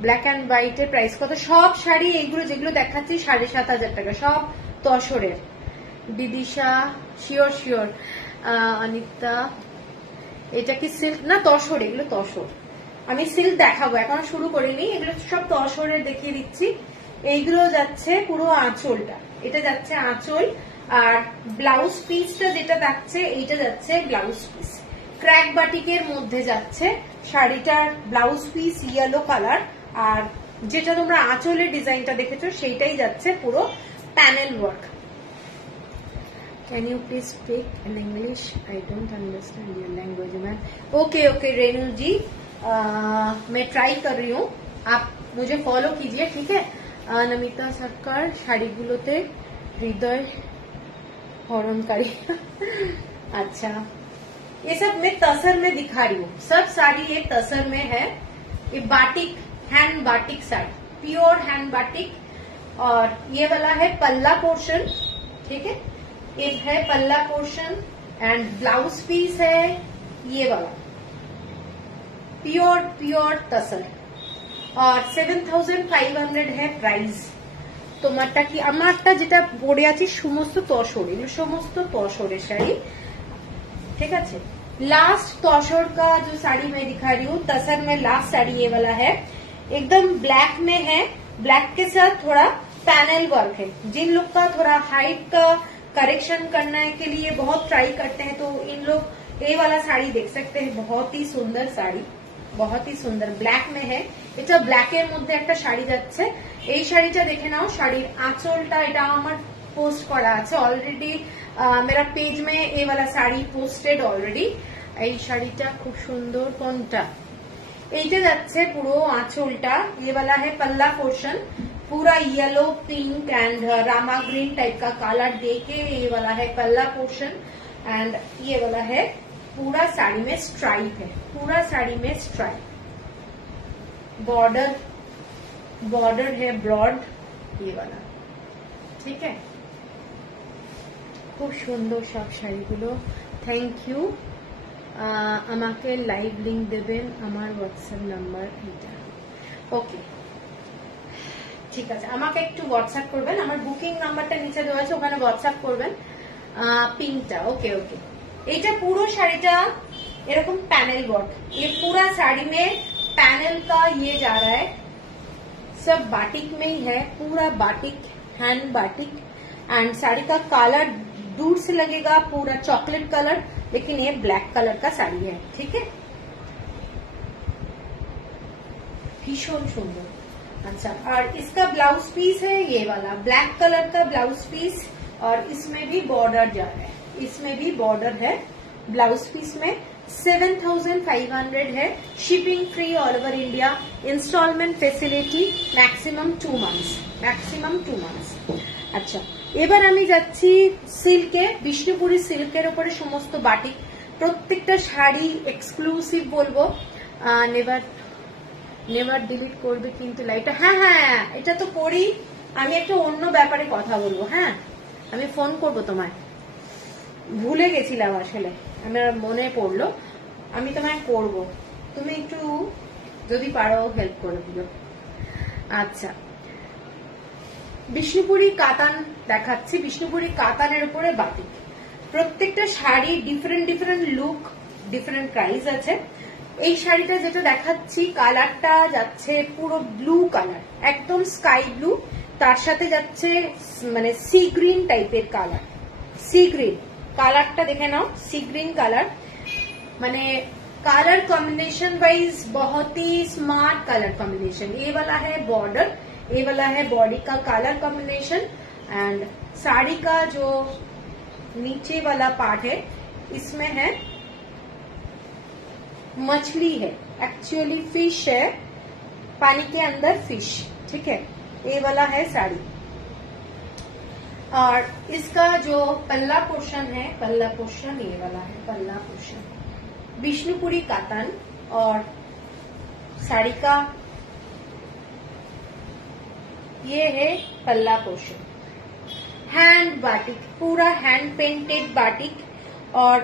ব্ল্যাক অ্যান্ড হোয়াইটের প্রাইস কত? সব শাড়ি এইগুলো যেগুলো দেখাচ্ছি 7,500 টাকা, সব তসরের। Bidisha, sure sure. অনিতা, এটা কি সিল্ক না তসর? এগুলো তসর। আমি সিল্ক দেখাবো, এখনো শুরু করিনি, এগুলো সব তসরের দেখিয়ে দিচ্ছি। এইগুলো যাচ্ছে পুরো আঁচলটা, এটা যাচ্ছে আঁচল, আর ব্লাউজ পিসটা যেটা যাচ্ছে এইটা যাচ্ছে ব্লাউজ পিস। ক্র্যাক বাটিকের মধ্যে যাচ্ছে শাড়িটার ব্লাউজ পিস ইয়েলো কালার, আর যেটা তোমরা আঁচলের ডিজাইনটা দেখেছো সেইটাই যাচ্ছে পুরো panel work. Can you please speak in English? I don't understand your language, man. Okay, okay, Renu ji, मैं ट्राई कर रही हूँ, आप मुझे फॉलो कीजिए, ठीक है। नमिता सरकार, শাড়িগুলোতে হৃদয় हरणकारी। अच्छा, ये सब मैं तसर में दिखा रही हूँ, सब साड़ी ये तसर में है। ये batik, hand batik sari, pure hand batik. और ये वाला है पल्ला पोर्शन, ठीक है, एक है पल्ला पोर्शन एंड ब्लाउज पीस है ये वाला प्योर प्योर तसर, और 7,500 है प्राइस। তোমারটা কি? আমারটা যেটা পরে আছি সমস্ত তসর, এগুলো সমস্ত তসরের শাড়ি, ठीक है। लास्ट तसर का जो साड़ी मैं दिखा रही हूँ, तसर में लास्ट साड़ी ये वाला है, एकदम ब्लैक में है, ब्लैक के साथ थोड़ा पैनल वर्क है। जिन लोग का थोड़ा हाइट का करेक्शन करने के लिए बहुत ट्राई करते हैं तो इन लोग ये वाला साड़ी देख सकते हैं, बहुत ही सुंदर साड़ी, बहुत ही सुंदर ब्लैक में है। এটা ব্ল্যাকের মধ্যে একটা শাড়ি যাচ্ছে, এই শাড়িটা দেখে নাও। শাড়ির আঁচলটা এটা আমার পোস্ট করা আছে অলরেডি, मेरा पेज में ये वाला साड़ी पोस्टेड ऑलरेडी। এই শাড়িটা খুব সুন্দর। কোনটা? এইটা যাচ্ছে পুরো আঁচলটা, ये वाला है पल्ला पोर्शन, पूरा yellow pink and Rama green type का कलर देके ये वाला है पल्ला पोर्शन, एंड ये वाला है पूरा साड़ी में स्ट्राइप है, पूरा साड़ी में स्ट्राइप। बॉर्डर बॉर्डर है ब्रॉड ये वाला, ठीक है। খুব সুন্দর সব শাড়িগুলো, থ্যাংক ইউ। আমাকে লাইভ লিংক দেবেন, আমার হোয়াটসঅ্যাপ নাম্বার এটা। ওকে, ঠিক আছে, আমাকে একটু হোয়াটসঅ্যাপ করবেন, আমার বুকিং নাম্বারটা নিচে দেওয়া আছে, ওখানে হোয়াটসঅ্যাপ করবেন। পিঙ্কটা, ওকে ওকে। এইটা পুরো শাড়িটা এরকম पैनल वर्क, ये पूरा साड़ी में पैनल का ये जा रहा है, सब बाटिक में ही है, पूरा batik, hand batik. And sari का कलर दूर से लगेगा पूरा चॉकलेट कलर, लेकिन ये ब्लैक कलर का साड़ी है, ठीक है। भीषण सुंदर। अच्छा, और इसका ब्लाउज पीस है ये वाला ब्लैक कलर का ब्लाउज पीस, और इसमें भी बॉर्डर जा रहा है, इसमें भी बॉर्डर है ब्लाउज पीस में। 7,500 है, shipping free all over India, instalment facility, maximum 2 months, maximum 2 months. আচ্ছা, এবার আমি যাচ্ছি সিল্কে, বিষ্ণুপুরি সিল্কের উপরে সমস্ত বাটিক, প্রত্যেকটা শাড়ি এক্সক্লুসিভ বলবো। নেভার নেভার ডিলিট করবে কিন্তু লাইভটা। হ্যাঁ হ্যাঁ, এটা তো করি, আমি একটা অন্য ব্যাপারে কথা বলবো। হ্যাঁ, আমি ফোন করব তোমায়, ভুলে গেছিলাম আসলে, আমার মনে পড়লো, আমি তোমায় করব, তুমি একটু যদি পারো হেল্প করে দিও। আচ্ছা, বিষ্ণুপুরি কাতান দেখাচ্ছি, বিষ্ণুপুরি কাতানের উপরে বাটিক, প্রত্যেকটা sari different different look, different price আছে। এই শাড়িটা যেটা দেখাচ্ছি কালারটা যাচ্ছে পুরো ব্লু কালার, একদম স্কাই ব্লু, তার সাথে যাচ্ছে মানে সি গ্রিন টাইপের কালার, সি গ্রিন কালারটা দেখে নাও, सी ग्रीन कलर, माने कलर कॉम्बिनेशन वाइज बहुत ही स्मार्ट कलर कॉम्बिनेशन। ये वाला है बॉर्डर, ये वाला है बॉडी का कलर कॉम्बिनेशन, एंड साड़ी का जो नीचे वाला पार्ट है इसमें है मछली है, एक्चुअली फिश है, पानी के अंदर फिश, ठीक है। ये वाला है साड़ी, और इसका जो पल्ला पोर्शन है, पल्ला पोर्शन ये वाला है पल्ला पोर्शन, विष्णुपुरी कातन, और साड़ी का ये है पल्ला पोर्शन, हैंड बाटिक, पूरा हैंड पेंटेड बाटिक और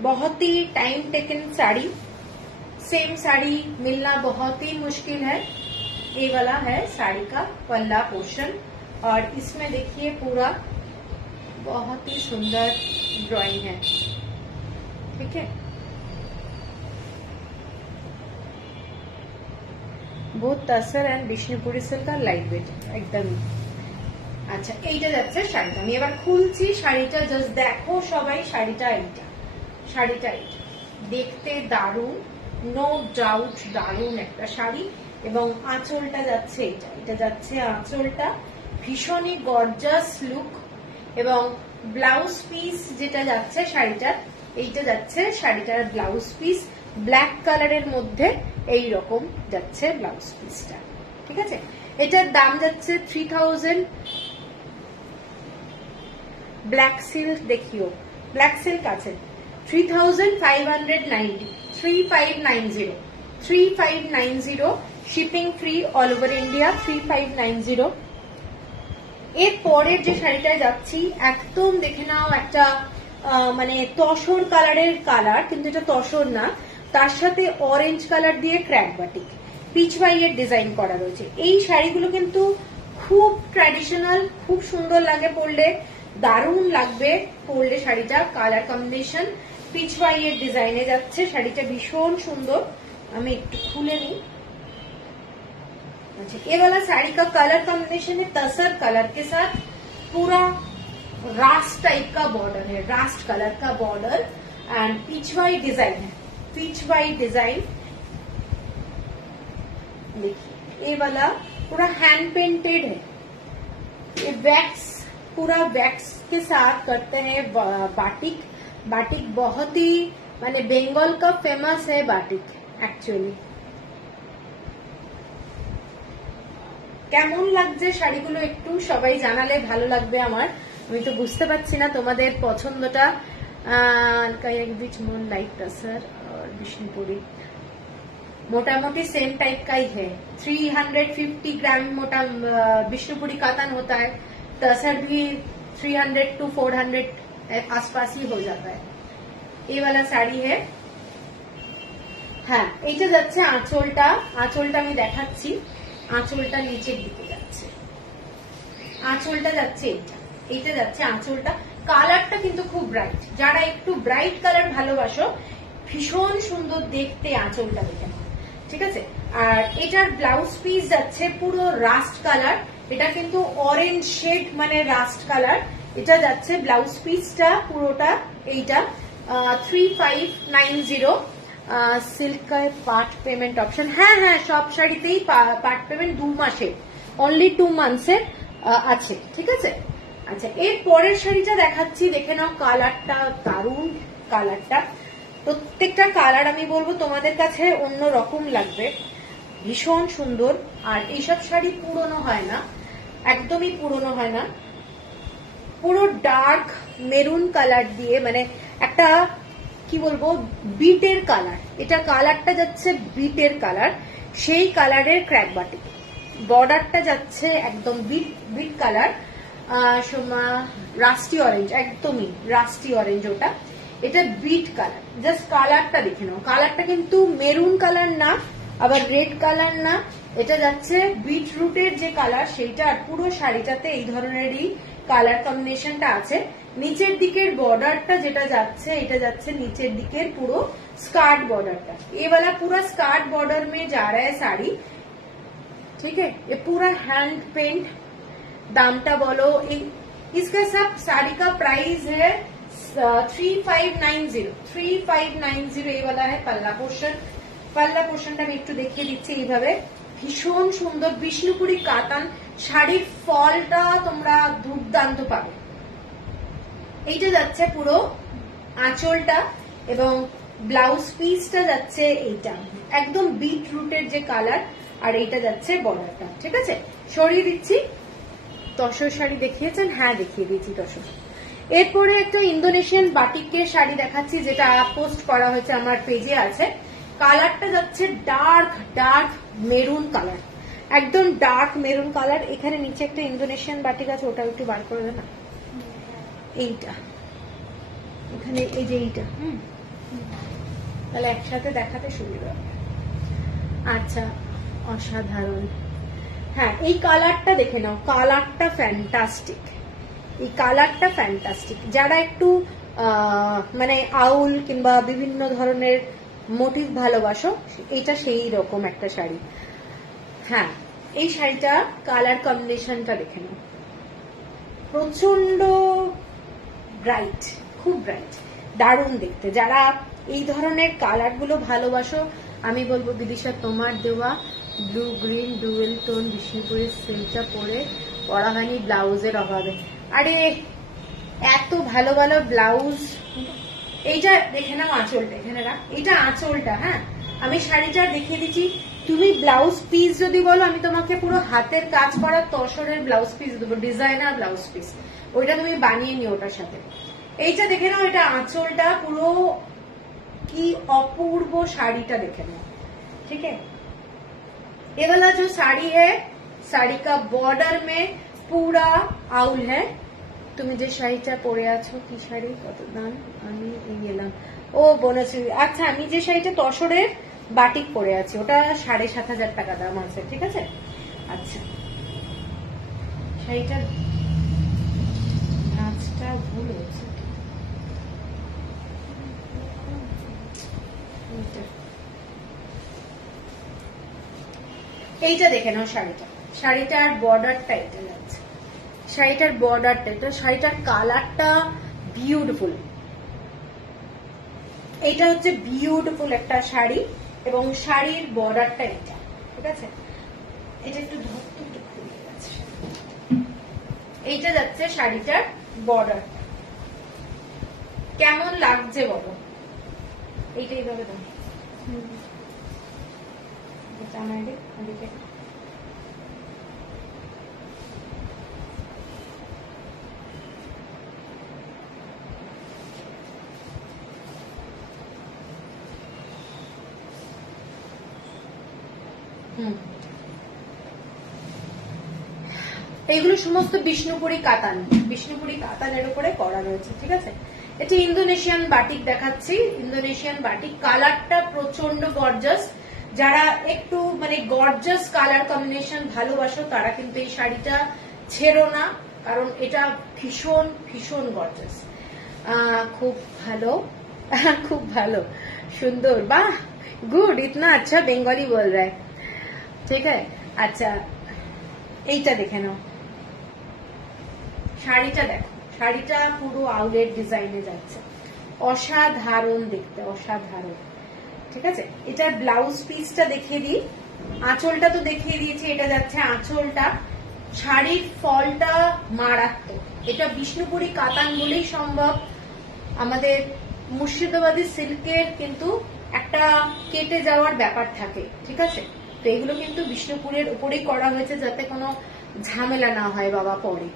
बहुत ही time taken sari. Same sari मिलना बहुत ही मुश्किल है। ये वाला है साड़ी का पल्ला पोर्शन और इसमें देखिए पूरा बहुत ही सुंदर ड्राइंग है, ठीक है। বহুত তাসার এন্ড বিষ্ণুপুরি সিল্ক আর লাইট ওয়েট একদম। আচ্ছা, এইটা যাচ্ছে শাড়িটা, আমি এবার খুলছি শাড়িটা, জাস্ট দেখো সবাই শাড়িটা। এইটা শাড়িটা, এইটা দেখতে দারুণ, নো ডাউট দারুণ একটা শাড়ি। এবং আঁচলটা যাচ্ছে এইটা, এটা যাচ্ছে আঁচলটা, ভীষণই গর্জাস লুক। এবং ব্লাউজ পিস যেটা যাচ্ছে শাড়িটার, এইটা যাচ্ছে শাড়িটার ব্লাউজ পিস, ব্ল্যাক কালারের মধ্যে এই রকম যাচ্ছে ব্লাউজ পিসটা, ঠিক আছে। এটার দাম যাচ্ছে 3000। ব্ল্যাক সিল্ক দেখিও, ব্ল্যাক সিল্ক আছে 3590, 3590, 3590, shipping free all over India, 3590। এর পরের যে শাড়িটা যাচ্ছি একদম দেখে নাও, একটা মানে তসর কালারের কালার, কিন্তু এটা তসর না, তার সাথে অরেঞ্জ কালার দিয়ে ক্র্যাক বাটিক পিচওয়াইয়ের ডিজাইন করা রয়েছে। এই শাড়িগুলো কিন্তু খুব ট্র্যাডিশনাল, খুব সুন্দর লাগে পরলে, দারুণ লাগবে পরলে শাড়িটা। কালার কম্বিনেশন পিচওয়াইয়ের ডিজাইনে যাচ্ছে শাড়িটা, ভীষণ সুন্দর। আমি একটু খুলে নিই। अच्छा, ये वाला साड़ी का कलर कॉम्बिनेशन है तसर कलर के साथ, पूरा रास्ट टाइप का बॉर्डर है, रास्ट कलर का बॉर्डर एंड पिचवाई डिजाइन है, पिचवाई डिजाइन। देखिए ये वाला पूरा हैंड पेंटेड है, ये वैक्स, पूरा वैक्स के साथ करते हैं बाटिक। बाटिक बहुत ही माने बंगाल का फेमस है बाटिक एक्चुअली। কেমন লাগছে শাড়িগুলো একটু সবাই জানালে ভালো লাগবে আমার। আমি তো বুঝতে পারছি না তোমাদের পছন্দটা। बीच मोन लाइट टसर और विष्णुपुरी मोटामोटी सेम टाइप का ही है। 350 ग्राम मोटा विष्णुपुरी कातन होता है, टसर भी 300 to 400 आसपास ही हो जाता है। ये वाला साड़ी है। হ্যাঁ, এইটা যাচ্ছে আঁচলটা, আঁচলটা আমি দেখাচ্ছি। আঁচলটা নিচের দিকে যাচ্ছে, আঁচলটা যাচ্ছে এইটা, এইটা যাচ্ছে আঁচলটা। কালারটা কিন্তু খুব ব্রাইট, যারা একটু ব্রাইট কালার ভালোবাসো ভীষণ সুন্দর দেখতে আঁচলটা দেখে নাও, ঠিক আছে। আর এটার ব্লাউজ পিস যাচ্ছে পুরো রাস্ট কালার, এটা কিন্তু অরেঞ্জ শেড মানে রাস্ট কালার। এটা যাচ্ছে ব্লাউজ পিসটা পুরোটা এইটা 3590। সিল্ক পার্ট পেমেন্ট অপশন, হ্যাঁ হ্যাঁ সব শাড়িতেই পার্ট পেমেন্ট 2 মাসে, অনলি 2 মান্থসের আছে, ঠিক আছে। আচ্ছা, এর পরের শাড়িটা দেখাচ্ছি, দেখে নাও। কালারটা দারুণ, কালারটা প্রত্যেকটা কালার আমি বলবো তোমাদের কাছে অন্য রকম লাগবে, ভীষণ সুন্দর। আর এইসব শাড়ি পুরনো হয় না, একদমই পুরনো হয় না। পুরো ডার্ক মেরুন কালার দিয়ে, মানে একটা কি বলবো বিটের কালার, এটা কালারটা যাচ্ছে বিটের কালার, সেই কালারের ক্র্যাক বাটিক। বর্ডারটা যাচ্ছে একদম বিট কালার, রাস্টি অরেঞ্জ, একদমই রাস্টি অরেঞ্জ ওটা। এটা বিট কালার, জাস্ট কালারটা দেখে নাও। কালারটা কিন্তু মেরুন কালার না, আবার রেড কালার না, এটা যাচ্ছে বিট রুটের যে কালার সেইটা। আর পুরো শাড়িটাতে এই ধরনেরই কালার কম্বিনেশনটা আছে। নিচের দিকের বর্ডারটা যেটা যাচ্ছে, এটা যাচ্ছে নিচের দিকের পুরো स्कर्ट बॉर्डरটা। ये वाला पूरा स्कर्ट बॉर्डर में जा रहा है साड़ी, ठीक है। ये पूरा हैंड पेंट। दामटा बोलो, इसका सब साड़ी का प्राइस है 3590, 3590। ये वाला है पल्ला पोर्शन। पल्ला पोर्शनটা আমি একটু দেখিয়ে দিচ্ছি এইভাবে, ভীষণ সুন্দর বিষ্ণুপুরি কাতান শাড়ির ফলটা তোমরা দুর্দান্ত পাবে। এইটা যাচ্ছে পুরো আঁচলটা এবং ব্লাউজ পিসটা যাচ্ছে এইটা একদম বিট রুটের যে কালার, আর এইটা যাচ্ছে বর্ডারটা, ঠিক আছে। সরিয়ে দিচ্ছি। তসর শাড়ি দেখিয়েছেন, হ্যাঁ দেখিয়ে দিয়েছি তসর। এরপরে একটা ইন্দোনেশিয়ান বাটিকের শাড়ি দেখাচ্ছি, যেটা পোস্ট করা হয়েছে আমার পেজে আছে। কালারটা যাচ্ছে ডার্ক ডার্ক মেরুন কালার, একদম ডার্ক মেরুন কালার। এখানে নিচে একটা ইন্দোনেশিয়ান বাটিক আছে, ওটা একটু বার করে দেন না। এইটা এখানে এই যে এইটা, তাহলে একসাথে দেখাতে সুবিধা হবে। আচ্ছা, অসাধারণ। হ্যাঁ, এই কালারটা দেখে নাও, কালারটা ফ্যান্টাস্টিক, এই কালারটা ফ্যান্টাস্টিক। যারা একটু মানে আউল কিংবা বিভিন্ন ধরনের মোটিভ ভালোবাসো, এটা সেই রকম একটা শাড়ি। হ্যাঁ, এই শাড়িটা কালার কম্বিনেশনটা দেখে নাও, প্রচন্ড ব্রাইট, খুব ব্রাইট, দারুণ দেখতে। যারা এই ধরনের কালার গুলো ভালোবাসো, আমি বলবো বিদিশা তোমার দেওয়া ব্লু গ্রিন ডুয়েল টোন বিষ্ণুপুরের সিল্কটা পরে পরা হয়নি ব্লাউজের অভাবে। আরে এত ভালো ভালো ব্লাউজ। এইটা দেখে নাও আঁচলটা, এখানে রাখ, এইটা আঁচলটা। হ্যাঁ, আমি শাড়িটা দেখিয়ে দিচ্ছি। তুমি ব্লাউজ পিস যদি বলো, আমি তোমাকে পুরো হাতের কাজ করা তসরের ব্লাউজ পিস দেবো, ডিজাইনার ব্লাউজ পিস, ওইটা তুমি বানিয়ে নিও ওটার সাথে। এইটা দেখে নাও, এটা আঁচলটা, পুরো কি অপূর্ব শাড়িটা দেখে নাও। ठीक है, ये वाला जो साड़ी है, साड़ी का बॉर्डर में पूरा आउल है। তুমি যে শাড়িটা পরে আছো, কি শাড়ি, কত দাম, আমি গেলাম, ও বলেছি। আচ্ছা, আমি যে শাড়িটা তসরের বাটিক পরে আছি, ওটা 7,500 টাকা দাম আছে, ঠিক আছে। আচ্ছা, শাড়িটা ভাঁজটা ভুল হয়েছে, এইটা দেখে নাও শাড়িটা, শাড়িটার বর্ডারটা এটা যাচ্ছে, শাড়িটার বর্ডারটা এটা, শাড়িটার কালারটা বিউটিফুল। এইটা হচ্ছে বিউটিফুল একটা শাড়ি, এবং শাড়ির বর্ডারটা এটা, ঠিক আছে। এটা একটু ধরতে একটু খুলে গেছে। এইটা যাচ্ছে শাড়িটার বর্ডার, কেমন লাগছে বলো, এইটা এইভাবে দাও। ওদিকে এইগুলো সমস্ত বিষ্ণুপুরি কাতান, বিষ্ণুপুরি কাতানের উপরে করা রয়েছে, ঠিক আছে। এটা ইন্দোনেশিয়ান বাটিক দেখাচ্ছি, ইন্দোনেশিয়ান বাটিক। কালারটা প্রচন্ড গর্জাস। যারা একটু মানে গর্জাস কালার কম্বিনেশন ভালোবাসো, তারা কিন্তু এই শাড়িটা ছেড়ো না, কারণ এটা ভীষণ ভীষণ গর্জাস। খুব ভালো, খুব ভালো, সুন্দর, বাহ, গুড, ইতনা আচ্ছা বেঙ্গলি বল রা হ্যায়, ঠিক আছে। আচ্ছা, এইটা দেখে নাও, শাড়িটা দেখো, শাড়িটা পুরো আউলের ডিজাইনে যাচ্ছে, অসাধারণ দেখতে, অসাধারণ, ঠিক আছে। এটা ব্লাউজ পিসটা দেখিয়ে দিই, আঁচলটা তো দেখিয়ে দিয়েছি, এটা যাচ্ছে আঁচলটা। শাড়ির ফলটা মারাত্মক, এটা বিষ্ণুপুরি কাতান বলেই সম্ভব। আমাদের মুর্শিদাবাদী সিল্কের কিন্তু একটা কেটে যাওয়ার ব্যাপার থাকে, ঠিক আছে। তো এগুলো কিন্তু বিষ্ণুপুরের উপরেই করা হয়েছে, যাতে কোনো ঝামেলা না হয় বাবা পরে।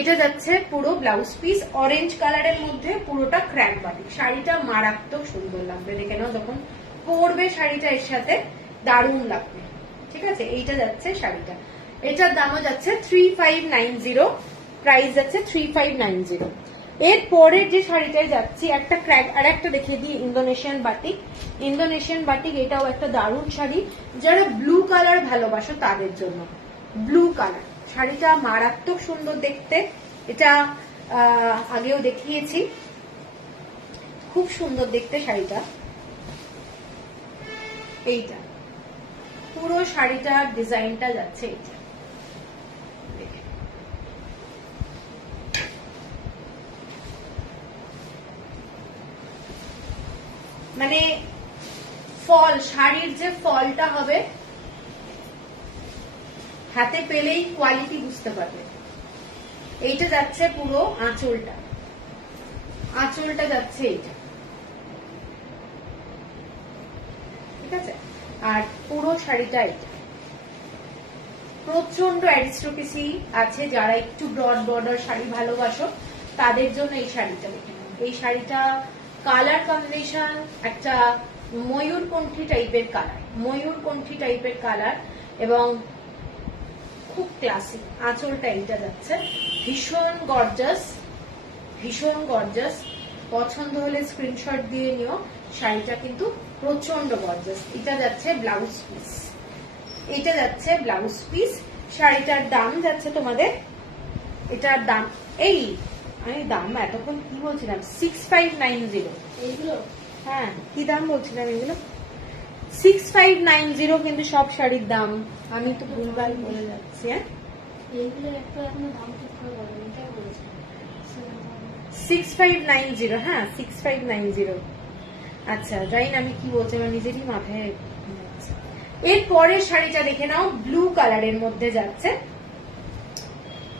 এটা যাচ্ছে পুরো ব্লাউজ পিস, অরেঞ্জ কালারের মধ্যে পুরোটা ক্র্যাক বাটিক। শাড়িটা মারাত্মক সুন্দর লাগবে, দেখে নাও, যখন পরবে শাড়িটা এর সাথে দারুণ লাগবে, ঠিক আছে। এইটা যাচ্ছে শাড়িটা, এটার দামও যাচ্ছে 3590, প্রাইস যাচ্ছে 3590। এর পরের যে শাড়িটায় যাচ্ছি, একটা ক্র্যাক, আর একটা দেখিয়ে দিই, ইন্দোনেশিয়ান বাটিক। ইন্দোনেশিয়ান বাটিক, এটাও একটা দারুণ শাড়ি, যারা ব্লু কালার ভালোবাসো তাদের জন্য। ব্লু কালার শাড়িটা মারাত্মক সুন্দর দেখতে, এটা আগেও দেখিয়েছি, খুব সুন্দর দেখতে শাড়িটা। এইটা পুরো শাড়িটার ডিজাইনটা যাচ্ছে এইটা, মানে ফল, শাড়ির যে ফলটা হবে হাতে পেলেই কোয়ালিটি বুঝতে পারবে। এইটা যাচ্ছে পুরো আঁচলটা, আঁচলটা যাচ্ছে এইটা, ঠিক আছে। আর পুরো শাড়িটা এটা প্রচন্ড অ্যারিস্টোক্রেসি আছে, যারা একটু ব্রড বর্ডার শাড়ি ভালোবাসো তাদের জন্য এই শাড়িটা দেখে নাও। এই শাড়িটা কালার কম্বিনেশন একটা ময়ূরকণ্ঠী টাইপের কালার, ময়ূরকণ্ঠী টাইপের কালার, এবং খুব ক্লাসিক। আঁচলটা এইটা যাচ্ছে ভীষণ গর্জাস, ভীষণ গর্জাস। পছন্দ হলে স্ক্রিনশট দিয়ে নিও। শাড়িটা কিন্তু প্রচন্ড গর্জাস। এটা যাচ্ছে ব্লাউজ পিস, এটা যাচ্ছে ব্লাউজ পিস। শাড়িটার দাম যাচ্ছে তোমাদের, এটার দাম এই আমি দাম এতক্ষণ কি বলছিলাম 6590। এইগুলো হ্যাঁ কি দাম বলছিলাম, এগুলো 6590 কিন্তু সব শাড়ির দাম। আমি তো ভুলভাল বলে যাচ্ছি। হ্যাঁ এইগুলো একটা আপনার দাম ঠিক করে বলেন, এটাই বলেছেন 6590। হ্যাঁ 6590। আচ্ছা জানি না আমি কি বলছি, আমার নিজেরই মাথায়। এরপরে শাড়িটা দেখে নাও, ব্লু কালারের মধ্যে যাচ্ছে।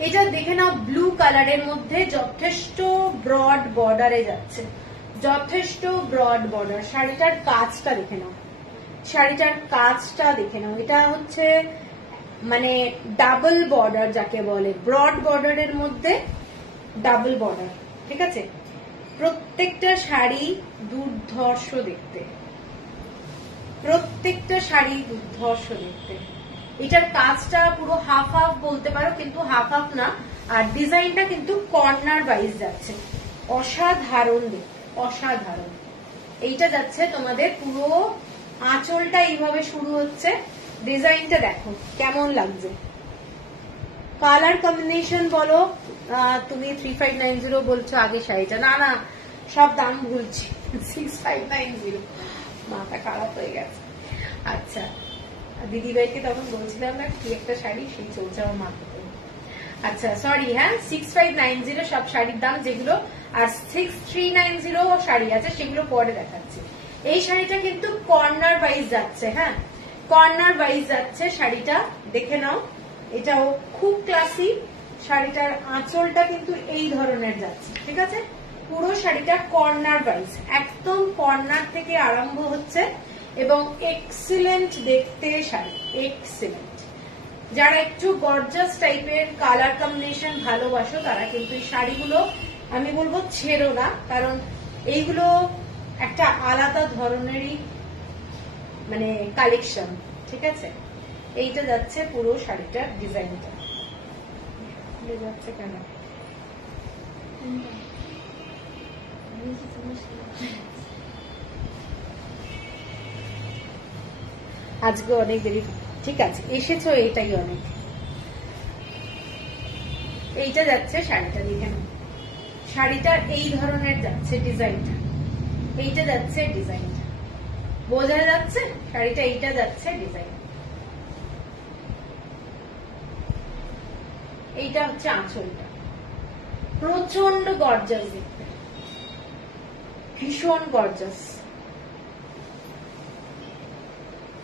এটা দেখে নাও ব্লু কালারের মধ্যে যথেষ্ট ব্রড বর্ডারে যাচ্ছে, যথেষ্ট ব্রড বর্ডার। শাড়িটার কাজটা দেখে নাও, শাড়িটার কাজটা দেখে নাও। এটা হচ্ছে মানে ডাবল বর্ডার যাকে বলে, ব্রড বর্ডারের মধ্যে ডাবল বর্ডার। ঠিক আছে, প্রত্যেকটা শাড়ি দুর্ধর্ষ দেখতে, প্রত্যেকটা শাড়ি দুর্ধর্ষ দেখতে। এটার কাজটা পুরো হাফ হাফ বলতে পারো, কিন্তু হাফ হাফ না। আর ডিজাইনটা কিন্তু কর্নার ওয়াইজ যাচ্ছে, অসাধারণ দেখতে, অসাধারণ। এইটা যাচ্ছে তোমাদের পুরো আঁচলটা এইভাবে শুরু হচ্ছে। ডিজাইনটা দেখো কেমন লাগছে, কালার কম্বিনেশন বলো। তুমি 3590 বলছো আগে শাড়িটা, না না সব দাম ভুলছি, 6590, মাথা খারাপ হয়ে গেছে। আচ্ছা দিদি ভাইকে তখন বলছিলাম না কি একটা শাড়ি, সেই চলছে আমার মাথাতে। আচ্ছা সরি, হ্যাঁ 6590 সব শাড়ির দাম যেগুলো, আর 6390 শাড়ি আছে সেগুলো পরে দেখাচ্ছি। এই শাড়িটা কিন্তু কর্নার ওয়াইজ যাচ্ছে, হ্যাঁ কর্নার ওয়াইজ যাচ্ছে শাড়িটা, দেখে নাও। এটাও খুব ক্লাসি। শাড়িটার আঁচলটা কিন্তু এই ধরনের যাচ্ছে, ঠিক আছে। পুরো শাড়িটা কর্নার ওয়াইজ, একদম কর্নার থেকে আরম্ভ হচ্ছে এবং এক্সিলেন্ট দেখতে শাড়ি, এক্সিলেন্ট। যারা একটু গর্জাস টাইপের কালার কম্বিনেশন ভালোবাসো তারা কিন্তু এই শাড়িগুলো আমি বলবো ছেড়ো না, কারণ এইগুলো একটা আলাদা ধরনেরই মানে কালেকশন, ঠিক আছে। এইটা যাচ্ছে পুরো শাড়িটার ডিজাইনটা, যাচ্ছে কেন আজকে অনেক দেরি, ঠিক আছে এসেছো, এইটাই অনেক। এইটা যাচ্ছে শাড়িটা, দেখে নাও শাড়িটার এই ধরনের যাচ্ছে ডিজাইনটা, এইটা যাচ্ছে ডিজাইনটা, বোঝা যাচ্ছে শাড়িটা, এইটা যাচ্ছে ডিজাইন। এইটা হচ্ছে আঁচলটা, প্রচন্ড গর্জাস দেখতে, ভীষণ গর্জাস।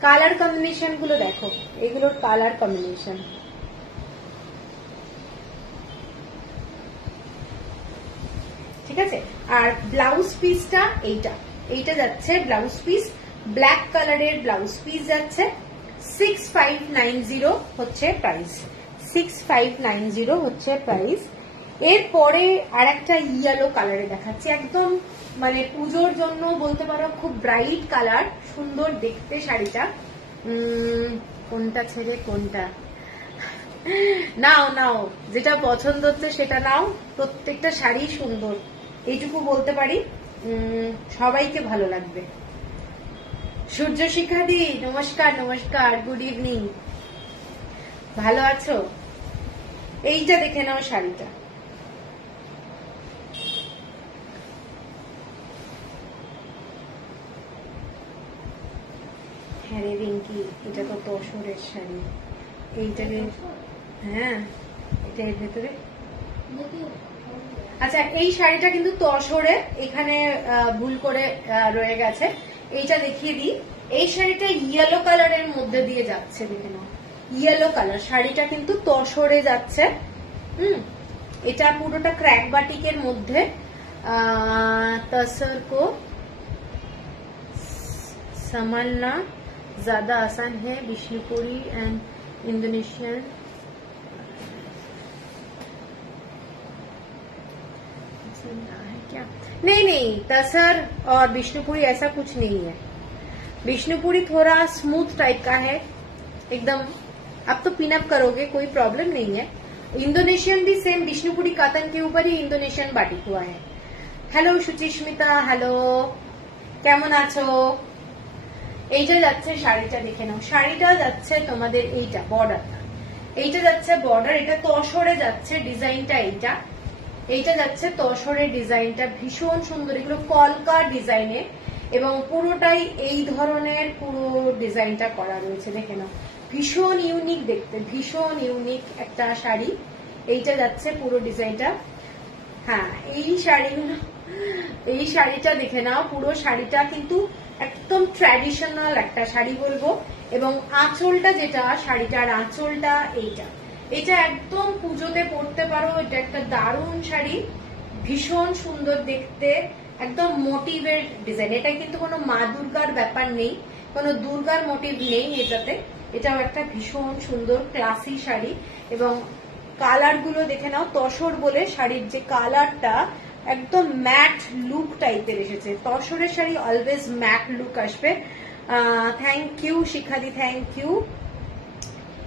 কালার কম্বিনেশন গুলো দেখো, এগুলোর কালার কম্বিনেশন, ঠিক আছে। আর ব্লাউজ পিসটা এইটা, এইটা যাচ্ছে ব্লাউজ পিস, ব্ল্যাক কালারের ব্লাউজ পিস যাচ্ছে। 6590 হচ্ছে প্রাইস, 6590 হচ্ছে প্রাইস। এরপরে আর একটা ইয়েলো কালারে দেখাচ্ছি, একদম মানে পুজোর জন্য বলতে পারো, খুব ব্রাইট কালার, সুন্দর দেখতে শাড়িটা। কোনটা ছেড়ে কোনটা নাও, নাও যেটা পছন্দ হচ্ছে সেটা নাও। প্রত্যেকটা শাড়ি সুন্দর, এইটুকু বলতে পারি, সবাইকে ভালো লাগবে। সূর্য শিখাদি নমস্কার, নমস্কার, গুড ইভিনিং, ভালো আছো? এইটা দেখে নাও শাড়িটা, হ্যাঁ রে রিঙ্কি, এটা তো তসরের শাড়ি, এইটাকে হ্যাঁ এটা এর ভেতরে। আচ্ছা এই শাড়িটা কিন্তু তসরের, এখানে ভুল করে রয়ে গেছে, এইটা দেখিয়ে দিই। এই শাড়িটা ইয়েলো কালারের মধ্যে দিয়ে যাচ্ছে, দেখে নাও ইয়েলো কালার, শাড়িটা কিন্তু তসরে যাচ্ছে। এটা পুরোটা ক্র্যাক বাটিকের মধ্যে। तसर को संभालना ज्यादा आसान है, विष्णुपुरी एंड इंडोनेशियन। है क्या? नहीं नहीं, तसर और विष्णुपुरी ऐसा कुछ नहीं है। विष्णुपुरी थोड़ा स्मूथ टाइप का है, एकदम आप तो पिन अप करोगे, कोई प्रॉब्लम नहीं है। इंडोनेशियन भी सेम विष्णुपुरी कातन के ऊपर ही इंडोनेशियन बाटिक हुआ है। हेलो সুচিস্মিতা, হ্যালো, কেমন আছো? এইটা যাচ্ছে শাড়িটা, দেখে নাও। শাড়িটা যাচ্ছে তোমাদের এইটা বর্ডারটা, এইটা যাচ্ছে বর্ডার, এটা তসরে যাচ্ছে ডিজাইনটা, এইটা যাচ্ছে তসরের ডিজাইনটা, ভীষণ সুন্দর। এগুলো কলকা ডিজাইনে এবং পুরোটাই এই ধরনের পুরো ডিজাইনটা করা রয়েছে, দেখে নাও। ভীষণ ইউনিক দেখতে, ভীষণ ইউনিক একটা শাড়ি। এইটা যাচ্ছে পুরো ডিজাইনটা। হ্যাঁ, এই শাড়িটা দেখে নাও। পুরো শাড়িটা কিন্তু একদম ট্র্যাডিশনাল একটা শাড়ি বলবো। এবং আঁচলটা যেটা, শাড়িটার আঁচলটা এটা একদম পুজোতে পরতে পারো। এটা একটা দারুণ শাড়ি, ভীষণ সুন্দর দেখতে, একদম মোটিভের ডিজাইন। এটা কিন্তু কোনো মা দুর্গার ব্যাপার নেই, কোনো দুর্গার মোটিভ নেই এটাতে। এটাও একটা ভীষণ সুন্দর ক্লাসি শাড়ি। এবং কালার গুলো দেখে নাও, তসর বলে শাড়ির যে কালারটা একদম ম্যাট লুক টাইপের এসেছে। তসরের শাড়ি অলওয়েজ ম্যাট লুক আসবে। থ্যাংক ইউ শিখাদি, থ্যাংক ইউ।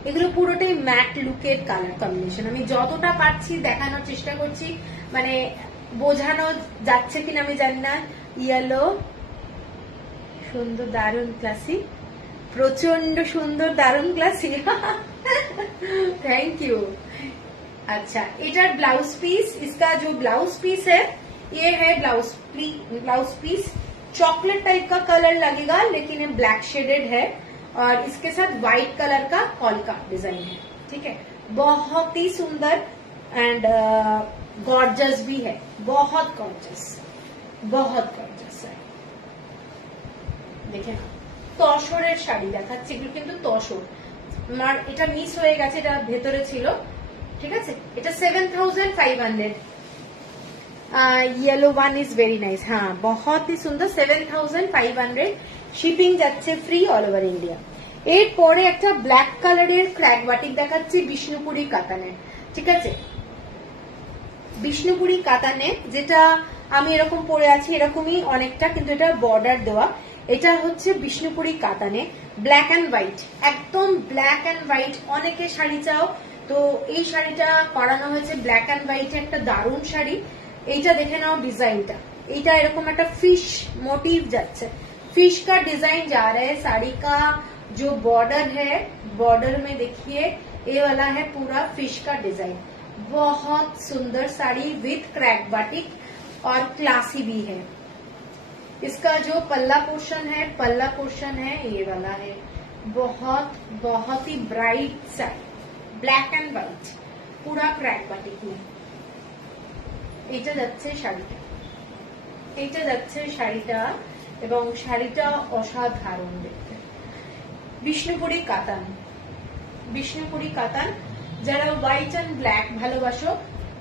এগুলো পুরোটাই ম্যাট লুকের কালার কম্বিনেশন। আমি যতটা পারছি দেখানোর চেষ্টা করছি, মানে বোঝানো যাচ্ছে কিনা আমি জানি না। ইয়েলো, সুন্দর, দারুণ ক্লাসি, প্রচন্ড সুন্দর, दारुण क्लासी। Thank you. अच्छा, इधर ब्लाउज पीस, इसका जो ब्लाउज पीस है ये है ब्लाउज पीस चॉकलेट टाइप का कलर लगेगा, लेकिन ये ब्लैक शेडेड है और इसके साथ व्हाइट कलर का कॉल का डिजाइन है। ठीक है, बहुत ही सुंदर एंड गॉर्जस भी है, बहुत गॉर्जस है। देखे ना, তসরের শাড়ি দেখাচ্ছি, এগুলো কিন্তু তসর। আমার এটা মিস হয়ে গেছে, এটা ভেতরে ছিল। ঠিক আছে, এটা 7500। Yellow one is very nice. हाँ, बहुत ही सुंदर, 7500। শিপিং যাচ্ছে ফ্রি অল ওভার ইন্ডিয়া। এরপরে একটা ব্ল্যাক কালারের ক্র্যাক বাটিক দেখাচ্ছি বিষ্ণুপুরি কাতানের। ঠিক আছে, বিষ্ণুপুরি কাতানে, যেটা আমি এরকম পরে আছি এরকমই অনেকটা, কিন্তু এটা বর্ডার দেওয়া। এটা হচ্ছে বিষ্ণুপুরি কাতানে, ব্ল্যাক এন্ড হোয়াইট, একদম ব্ল্যাক এন্ড হোয়াইট। অনেকে শাড়ি চাও, তো এই শাড়িটা করানো হয়েছে ব্ল্যাক এন্ড হোয়াইট, একটা দারুণ শাড়ি। এইটা দেখে নাও ডিজাইনটা, এইটা এরকম একটা ফিশ मोटिव যাচ্ছে, फिश का डिजाइन जा रहा है। साड़ी का जो बॉर्डर है, बॉर्डर में देखिए ये वाला है पूरा फिश का डिजाइन। बहुत सुंदर साड़ी विथ क्रैक बाटिक और क्लासी भी है। इसका जो पल्ला पोर्शन है ये वाला है। बहुत ही bright sari, black and white, पूरा क्रैक बाटिक में। এটা যাচ্ছে শাড়িটা, এবং শাড়িটা অসাধারণ দেখতে। বিষ্ণুপুরি কাতান, যারা হোয়াইট এন্ড ব্ল্যাক ভালোবাসো,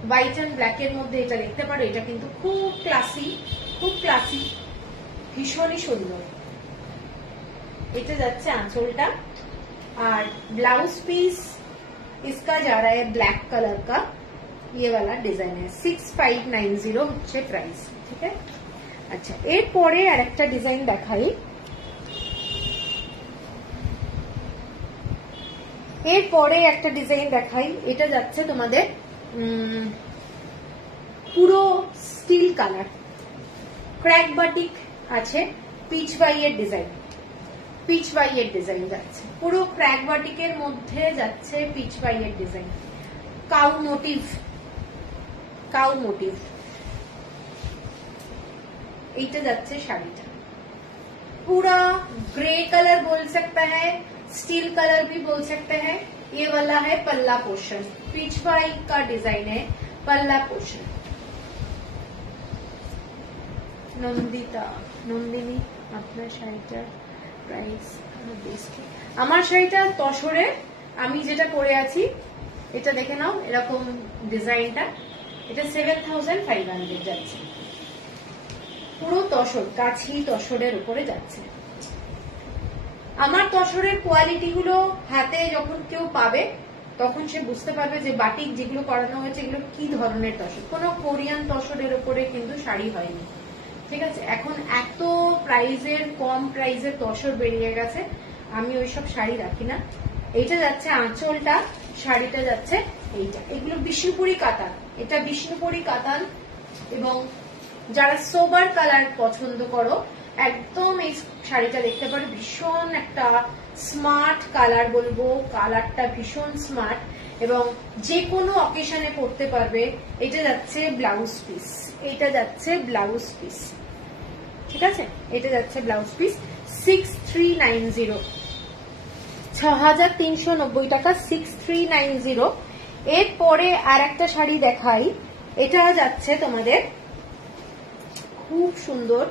হোয়াইট এন্ড ব্ল্যাক এর মধ্যে এটা দেখতে পারো। এটা কিন্তু খুব ক্লাসি, ভীষণই সুন্দর। এটা যাচ্ছে আঁচলটা, আর ব্লাউজ পিস इसका जा रहा है ब्लैक कलर का, ये वाला डिजाइन है। 6590 হচ্ছে প্রাইস। ঠিক আছে, আচ্ছা, এরপরে আরেকটা ডিজাইন দেখাই। এটা যাচ্ছে তোমাদের পুরো স্টিল কালার, ক্র্যাক বাটিক আছে, পিচ বাইয়ের ডিজাইন যাচ্ছে, পুরো ক্র্যাক বাটিকের মধ্যে যাচ্ছে পিচ বাইয়ের ডিজাইন, কাউ মোটিভ। এইটা যাচ্ছে শাড়িটা, पूरा ग्रे कलर बोल सकता है, स्टील कलर भी बोल सकते हैं। ये वाला है पल्ला पोर्शन, पीच वाई का डिजाइन है, पल्ला पोर्शन। নন্দিনী, আপনার শাড়িটার প্রাইস আমার শাড়িটা তসরে, আমি যেটা পরে আছি এটা দেখে নাও, এরকম ডিজাইনটা। এটা 7500 যাচ্ছে, পুরো তসর, কাছি তসরের উপরে যাচ্ছে। আমার তসরের কোয়ালিটি গুলো হাতে যখন কেউ পাবে তখন সে বুঝতে পারবে যে বাটিক যেগুলো করানো হয়েছে এগুলো কি ধরনের তসর। কোনো কোরিয়ান তসরের উপরে কিন্তু শাড়ি হয়নি। ঠিক আছে, এখন এত কম প্রাইজের তসর বেরিয়ে গেছে, আমি ওইসব শাড়ি রাখি না। এইটা যাচ্ছে আঁচলটা, শাড়িটা যাচ্ছে এইটা। এগুলো বিষ্ণুপুরি কাতান, এটা বিষ্ণুপুরি কাতান। এবং যারা সোবার কালার পছন্দ করো একদম এই শাড়িটা দেখতে পারো। ভীষণ একটা স্মার্ট কালার বলবো, কালারটা ভীষণ স্মার্ট এবং যে কোনো অকেশনে পরতে পারবে। এটা যাচ্ছে ব্লাউজ পিস, এটা যাচ্ছে ব্লাউজ পিস, ঠিক আছে? এটা যাচ্ছে ব্লাউজ পিস 6390, 6390 টাকা, 6390। এরপরে আর একটা শাড়ি দেখাই, এটা যাচ্ছে তোমাদের খুব সুন্দর,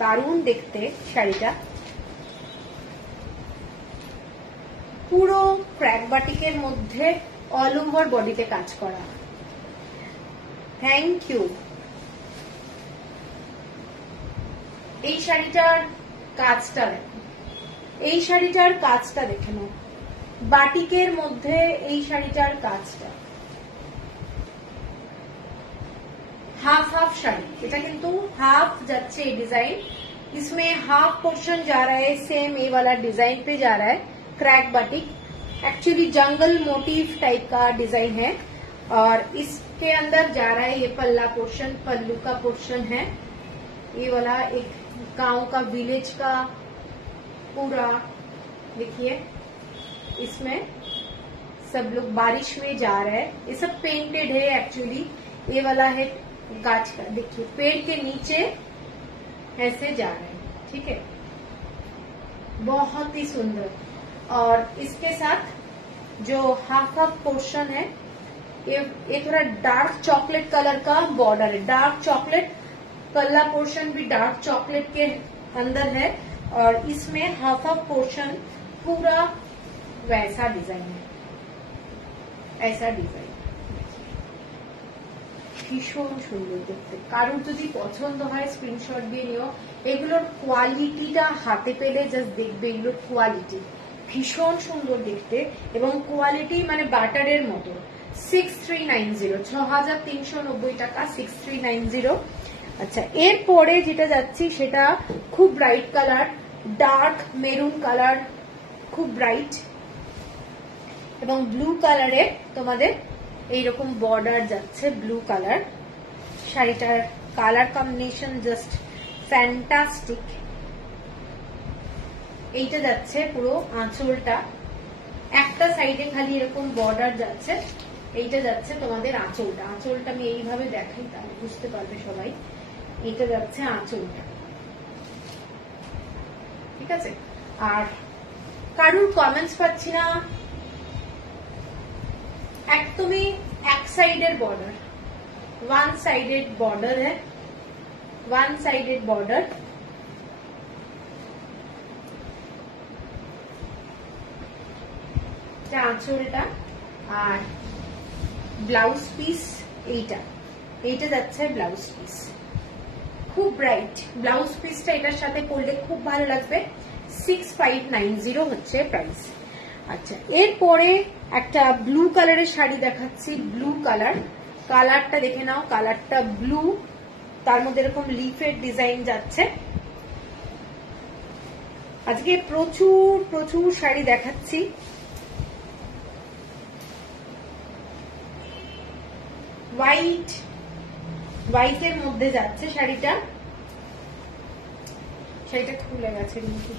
দারুণ দেখতে শাড়িটা। পুরো ক্র্যাক বাটিকের মধ্যে অল ওভার বডিতে কাজ করা। Thank you. এই শাড়িটার কাজটা দেখো, এই শাড়িটার কাজটা দেখে নাও, বাটিকের মধ্যে এই শাড়িটার কাজটা। हाफ हाफ साड़ी, এটা কিন্তু हाफ যাচ্ছে ये डिजाइन, इसमें हाफ पोर्शन जा रहा है सेम ये वाला डिजाइन पे जा रहा है क्रैक बाटिक। एक्चुअली जंगल मोटिव टाइप का डिजाइन है और इसके अंदर जा रहा है ये पल्ला पोर्शन, पल्लू का पोर्शन है ये वाला। एक गांव का विलेज का पूरा देखिए, इसमें सब लोग बारिश में जा रहे हैं, ये सब पेंटेड है एक्चुअली। ये वाला है गाछ का, देखिए पेड़ के नीचे ऐसे जा रहे हैं, ठीक है, बहुत ही सुंदर। और इसके साथ जो हाफ हाफ पोर्शन है ये थोड़ा डार्क चॉकलेट कलर का बॉर्डर है, डार्क चॉकलेट, पल्ला पोर्शन भी डार्क चॉकलेट के अंदर है और इसमें हाफ हाफ पोर्शन पूरा वैसा डिजाइन है, ऐसा डिजाइन। ভীষণ সুন্দর দেখতে, কারোর যদি পছন্দ হয় স্ক্রিনশট দিয়ে নিও। এগুলোর কোয়ালিটিটা হাতে পেলে জাস্ট দেখবে, এগুলোর কোয়ালিটি ভীষণ সুন্দর দেখতে এবং কোয়ালিটি মানে বাটারের মতো। 6390, 6390 টাকা, 6390। আচ্ছা, এরপরে যেটা যাচ্ছি সেটা খুব bright colour, dark maroon colour, খুব ব্রাইট এবং ব্লু কালারে তোমাদের এইরকম বর্ডার যাচ্ছে, ব্লু কালার। শাড়িটার কালার কম্বিনেশন জাস্ট ফ্যান্টাস্টিক। এইটা যাচ্ছে পুরো আঁচলটা, একটা সাইডে খালি এরকম বর্ডার যাচ্ছে, এইটা যাচ্ছে তোমাদের আঁচলটা। আঁচলটা আমি এইভাবে দেখাই তাহলে বুঝতে পারবে সবাই। এইটা যাচ্ছে আঁচলটা, ঠিক আছে? আর কারুর কমেন্টস পাচ্ছি না, একদমই এক সাইডের বর্ডার, ওয়ান সাইডেড বর্ডার है, ওয়ান সাইডেড বর্ডার। আঁচলটা আর ব্লাউজ পিস এইটা, এইটা যাচ্ছে ব্লাউজ পিস, খুব ব্রাইট ব্লাউজ পিসটা, এটার সাথে পরলে খুব ভালো লাগবে। 6590 হচ্ছে প্রাইস। আচ্ছা, এরপরে একটা ব্লু কালারের শাড়ি দেখাচ্ছি, ব্লু কালার, কালারটা দেখে নাও, কালারটা ব্লু, তার মধ্যে এরকম লিফের ডিজাইন যাচ্ছে। আজকে প্রচুর প্রচুর শাড়ি দেখাচ্ছি। হোয়াইট, হোয়াইটের মধ্যে যাচ্ছে শাড়িটা, শাড়িটা খুলে গেছে কিন্তু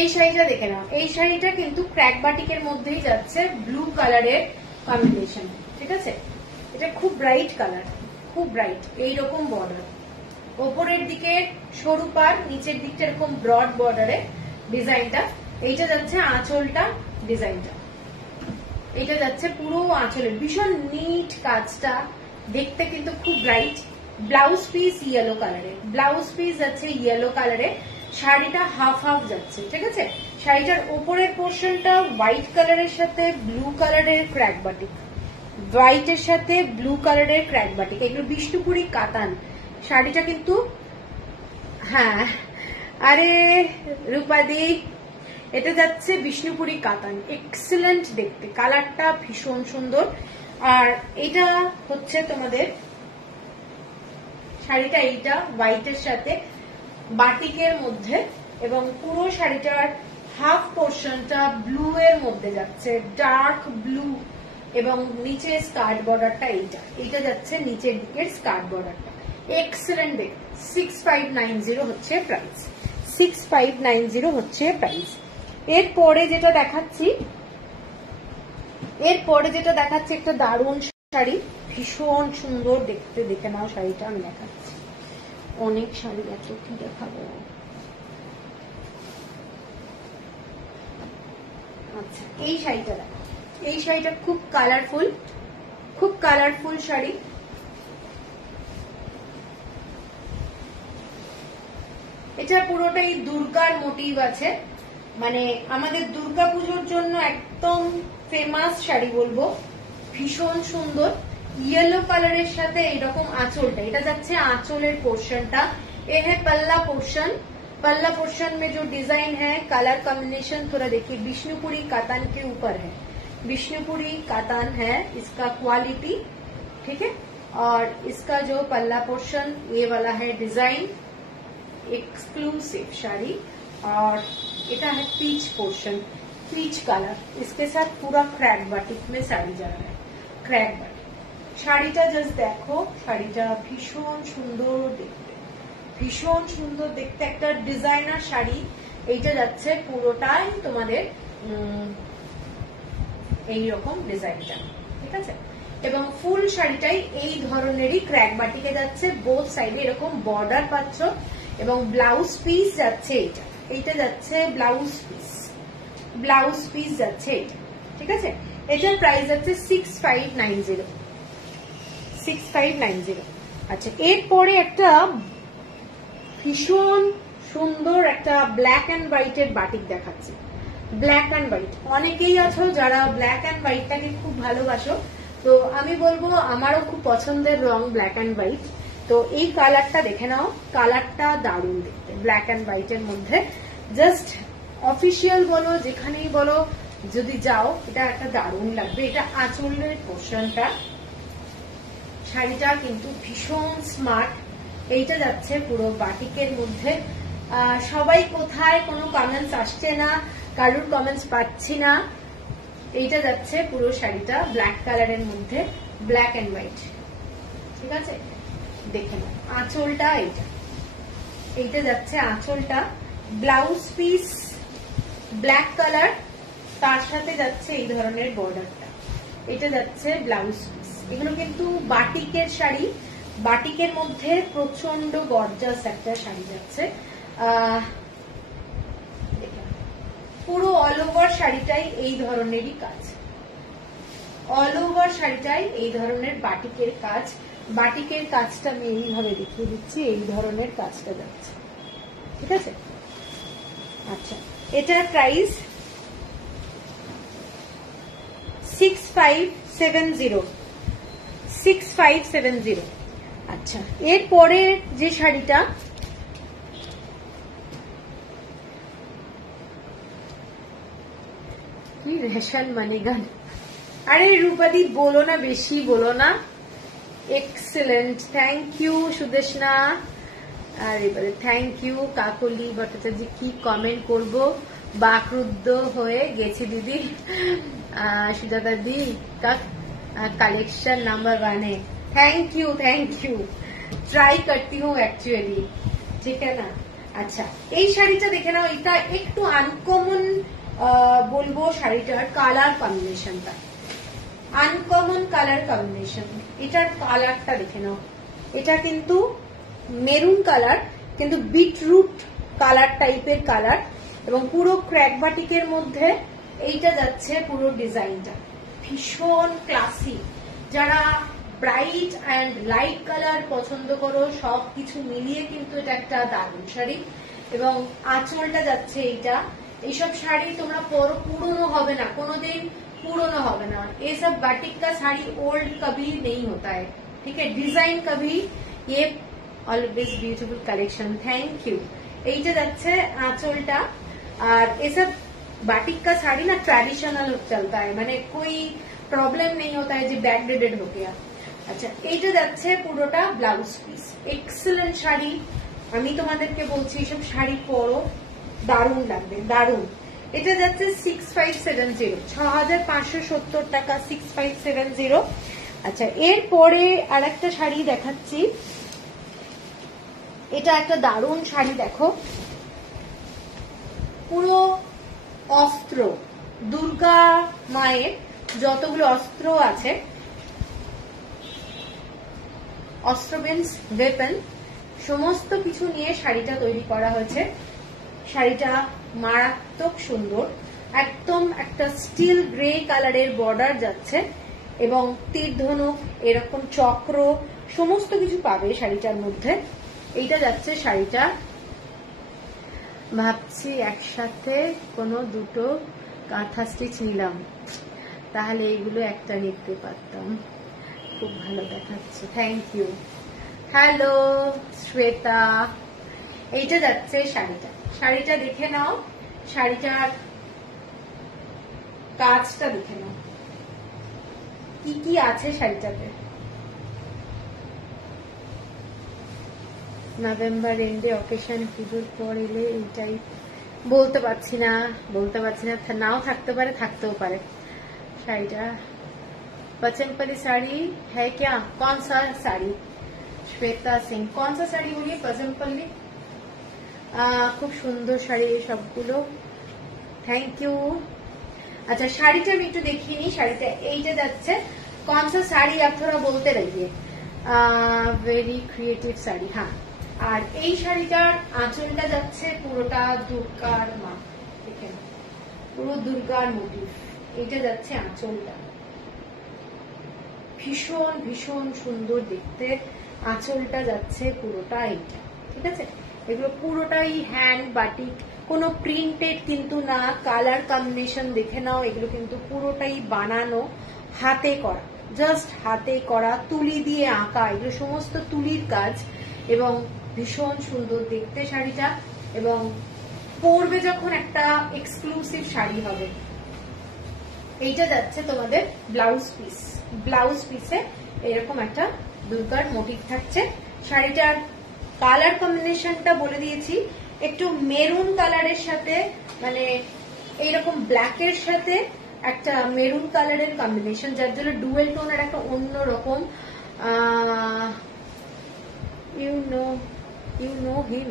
এই শাড়িটা দেখে নাও, এই শাড়িটা কিন্তু ক্র্যাক বাটিকের মধ্যেই যাচ্ছে, ব্লু কালারের কম্বিনেশন, ঠিক আছে? এটা খুব ব্রাইট কালার, খুব ব্রাইট, এইরকম বর্ডার, ওপরের দিকে সরু পার, নিচের দিকটা এরকম ব্রড বর্ডারে ডিজাইনটা। এইটা যাচ্ছে আঁচলটা, ডিজাইনটা এইটা যাচ্ছে পুরো আঁচলের, ভীষণ নিট কাজটা, দেখতে কিন্তু খুব ব্রাইট। ব্লাউজ পিস ইয়েলো কালারে, ব্লাউজ পিস যাচ্ছে ইয়েলো কালারে, শাড়িটা হাফ হাফ যাচ্ছে, ঠিক আছে? শাড়িটার উপরের পোর্শনটা হোয়াইট কালারের সাথে ব্লু কালারের ক্র্যাক বাটিক, হোয়াইটের সাথে ব্লু কালারের ক্র্যাক বাটিক, এগুলো বিষ্ণুপুরি কাতান শাড়িটা কিন্তু। হ্যাঁ আরে রূপাদি, এটা যাচ্ছে বিষ্ণুপুরি কাতান, এক্সেলেন্ট দেখতে, কালারটা ভীষণ সুন্দর। আর এটা হচ্ছে তোমাদের শাড়িটা, এইটা হোয়াইটের সাথে বাটিকের মধ্যে, এবং পুরো শাড়িটার হাফ পোর্শনটা ব্লু এর মধ্যে যাচ্ছে, ডার্ক ব্লু, এবং নিচে স্কার্ট বর্ডারটা এইটা যাচ্ছে নিচের দিকের স্কার্ট বর্ডারটা, এক্সেলেন্ট দেখতে। 6590 হচ্ছে প্রাইস, 6590 হচ্ছে প্রাইস। এরপরে যেটা দেখাচ্ছি একটা দারুণ শাড়ি, ভীষণ সুন্দর দেখতে, দেখে নাও শাড়িটা, আমি দেখাচ্ছি। অনেক শাড়ি আছে, কি দেখাবো। আচ্ছা এই শাড়িটা দেখো, এই শাড়িটা খুব কালারফুল শাড়ি। এটা পুরোটাই দুর্গার মোটিভ আছে, মানে আমাদের দুর্গা পুজোর জন্য একদম ফেমাস শাড়ি বলবো, ভীষণ সুন্দর। येलो কালারের সাথে এইরকম आंचलটা, এটা যাচ্ছে आंचलेर पोर्शनটা। ये है पल्ला पोर्शन, पल्ला पोर्शन में जो डिजाइन है, कलर कॉम्बिनेशन थोड़ा देखिए, विष्णुपुरी कातान के ऊपर है, विष्णुपुरी कातान है इसका क्वालिटी, ठीक है। और इसका जो पल्ला पोर्शन ये वाला है डिजाइन, एक्सक्लूसिव शाड़ी। और এটা है पीच पोर्शन, पीच कलर, इसके साथ पूरा क्रैक बाटिक में साड़ी जा रहा है, क्रैक बाटिक। শাড়িটা জাস্ট দেখো, শাড়িটা ভীষণ সুন্দর দেখতে, একটা ডিজাইনার শাড়ি। এইটা যাচ্ছে পুরোটাই তোমাদের এইরকম ডিজাইনটা, ঠিক আছে। এবং ফুল শাড়িটাই এই ধরনেরই ক্র্যাক বাটিকে যাচ্ছে, বোথ সাইডে এরকম বর্ডার পাচ্ছ, এবং ব্লাউজ পিস যাচ্ছে এইটা যাচ্ছে ব্লাউজ পিস যাচ্ছে এইটা, ঠিক আছে। এটার প্রাইস যাচ্ছে 6590। আচ্ছা এরপরে একটা ভীষণ সুন্দর একটা ব্ল্যাক অ্যান্ড হোয়াইটের বাটিক দেখাচ্ছি, ব্ল্যাক অ্যান্ড হোয়াইট। অনেকেই আছো যারা ব্ল্যাক অ্যান্ড হোয়াইটটাকে খুব ভালোবাসো, তো আমি বলবো আমারও খুব পছন্দের রং ব্ল্যাক অ্যান্ড হোয়াইট। তো এই কালারটা দেখে নাও, কালারটা দারুণ দেখতে, ব্ল্যাক অ্যান্ড হোয়াইটের মধ্যে। জাস্ট অফিসিয়াল বলো, যেখানেই বলো, যদি যাও এটা একটা দারুণ লাগবে। এটা আঁচলের পোর্শনটা, শাড়িটা কিন্তু ভীষণ স্মার্ট। এইটা যাচ্ছে পুরো বাটিকের মধ্যে। সবাই কোথায়, কোনো কমেন্টস আসছে না, কারুর কমেন্টস পাচ্ছি না। এইটা যাচ্ছে পুরো শাড়িটা ব্ল্যাক কালারের মধ্যে, ব্ল্যাক এন্ড হোয়াইট, ঠিক আছে। দেখে নাও আঁচলটা, এইটা যাচ্ছে আঁচলটা, ব্লাউজ পিস ব্ল্যাক কালার, তার সাথে যাচ্ছে এই ধরনের বর্ডারটা, এটা যাচ্ছে ব্লাউজ পিস। এগুলো কিন্তু বাটিকের শাড়ি, বাটিকের মধ্যে প্রচন্ড গর্জাস একটা শাড়ি যাচ্ছে। পুরো অল ওভার শাড়িটাই এই ধরনেরই কাজ, অল ওভার শাড়িটাই এই ধরনের বাটিকের কাজ। বাটিকের কাজটা আমি এইভাবে দেখিয়ে দিচ্ছি, এই ধরনের কাজটা যাচ্ছে, ঠিক আছে। আচ্ছা এটার প্রাইস 6570। আচ্ছা এরপরে যে শাড়িটা, কি রেশন মানিগান, আরে রূপাদি বলো না, বেশি বলো না। এক্সেলেন্ট, থ্যাংক ইউ সুদেশনা, আরে থ্যাংক ইউ কাকলি ভট্টাচার্য। কি কমেন্ট করব, বাকরুদ্ধ হয়ে গেছি দিদি। সুজাতা दी का कलेक्शन नंबर 1 है, थैंक यू ट्राई करती हूँ एक्चुअली, ठीक है ना। अच्छा এই শাড়িটা দেখে নাও, এটা একটু আনকমন বলবো, শাড়িটার কালার কম্বিনেশনটা আনকমন কালার কম্বিনেশন। এটার কালারটা দেখে নাও, এটা কিন্তু মেরুন কালার, কিন্তু বিটরুট কালার টাইপের কালার, এবং পুরো ক্র্যাক বাটিকের মধ্যে এইটা যাচ্ছে পুরো ডিজাইনটা, ভীষণ ক্লাসি। যারা ব্রাইট অ্যান্ড লাইট কালার পছন্দ করো, সবকিছু মিলিয়ে কিন্তু এটা একটা দারুণ শাড়ি। এবং আঁচলটা যাচ্ছে এইটা, এইসব শাড়ি তোমরা পুরনো হবে না, কোনোদিন पुराना होगा ना। ये सब बाटिक का साड़ी ओल्ड कभी नहीं होता है, ठीक है। डिजाइन कभी, ये always beautiful collection, thank you. এইটা যাচ্ছে আঁচলটা। আর এসব बाटिक का साड़ी ना ट्रेडिशनल चलता है, माने कोई प्रॉब्लम नहीं होता है जो बैकडेटेड हो गया। আচ্ছা, এইটা যাচ্ছে পুরোটা ব্লাউজ পিস। এক্সেলেন্ট শাড়ি, আমি তোমাদেরকে বলছি এসব শাড়ি পরো, দারুণ লাগবে, দারুণ। এটা যাচ্ছে 6570, 6570 টাকা, 6570। আচ্ছা, এরপরে আর একটা শাড়ি দেখাচ্ছি। এটা একটা দারুণ শাড়ি, দেখো পুরো অস্ত্র, দুর্গা মায়ের যতগুলো অস্ত্র আছে, অস্ত্র মিন্স ওয়েপন, সমস্ত কিছু নিয়ে শাড়িটা তৈরি করা হয়েছে। শাড়িটা মারাত্মক সুন্দর, একদম একটা স্টিল গ্রে কালারের বর্ডার যাচ্ছে এবং তীর ধনুক, এরকম চক্র, সমস্ত কিছু পাবে শাড়িটার মধ্যে। এইটা যাচ্ছে শাড়িটা। ভাবছি একসাথে কোনো দুটো কাঁথা স্টিচ নিলাম, তাহলে এইগুলো একটা নিতে পারতাম, খুব ভালো দেখাচ্ছে, থ্যাংক ইউ। হ্যালো শ্বেতা, এইটা যাচ্ছে শাড়িটা। শাড়িটা দেখে নাও, শাড়িটার কাজটা দেখে নাও, কি কি আছে শাড়িটাতে। নভেম্বর এন্ডে অকেশন, পুজোর পর এলে এইটাই বলতে পারছি না, নাও থাকতে পারে, থাকতেও পারে। শাড়িটা पचमपल्ली साड़ी है क्या? कौन सा साड़ी? श्वेता सिंह, कौन सा साड़ी बोलिए? पचमपल्ली। খুব সুন্দর শাড়ি সবগুলো, থ্যাংক ইউ। अच्छा, শাড়িটা আমি একটু দেখিয়ে নিই। শাড়িটা এইটা যাচ্ছে, कौन सा साड़ी आप थोड़ा बोलते रहिए। वेरी क्रिएटिव শাড়ি, হ্যাঁ। আর এই শাড়িটার আঁচলটা যাচ্ছে পুরোটা দুর্গার মা, দেখেন পুরো দুর্গার মোটিভ, এটা যাচ্ছে আঁচলটা। ভীষণ ভীষণ সুন্দর দেখতে, আঁচলটা যাচ্ছে পুরোটা এইটা, ঠিক আছে। এগুলো পুরোটাই হ্যান্ড বাটিক, কোনো প্রিন্টেড কিন্তু না। কালার কম্বিনেশন দেখে নাও, এগুলো কিন্তু পুরোটাই বানানো, হাতে করা, জাস্ট হাতে করা, তুলি দিয়ে আঁকা, এগুলো সমস্ত তুলির কাজ এবং ভীষণ সুন্দর দেখতে শাড়িটা। এবং পরবে যখন একটা এক্সক্লুসিভ শাড়ি হবে। এইটা যাচ্ছে তোমাদের ব্লাউজ পিস, ব্লাউজ পিসে এরকম একটা দুর্গার মোটিভ থাকছে। শাড়িটার কালার কম্বিনেশনটা বলে দিয়েছি, একটু মেরুন কালারের সাথে, মানে এইরকম ব্ল্যাকের সাথে একটা মেরুন কালারের কম্বিনেশন, যার জন্য ডুয়েল টোনের একটা অন্য রকম। यू नो हिम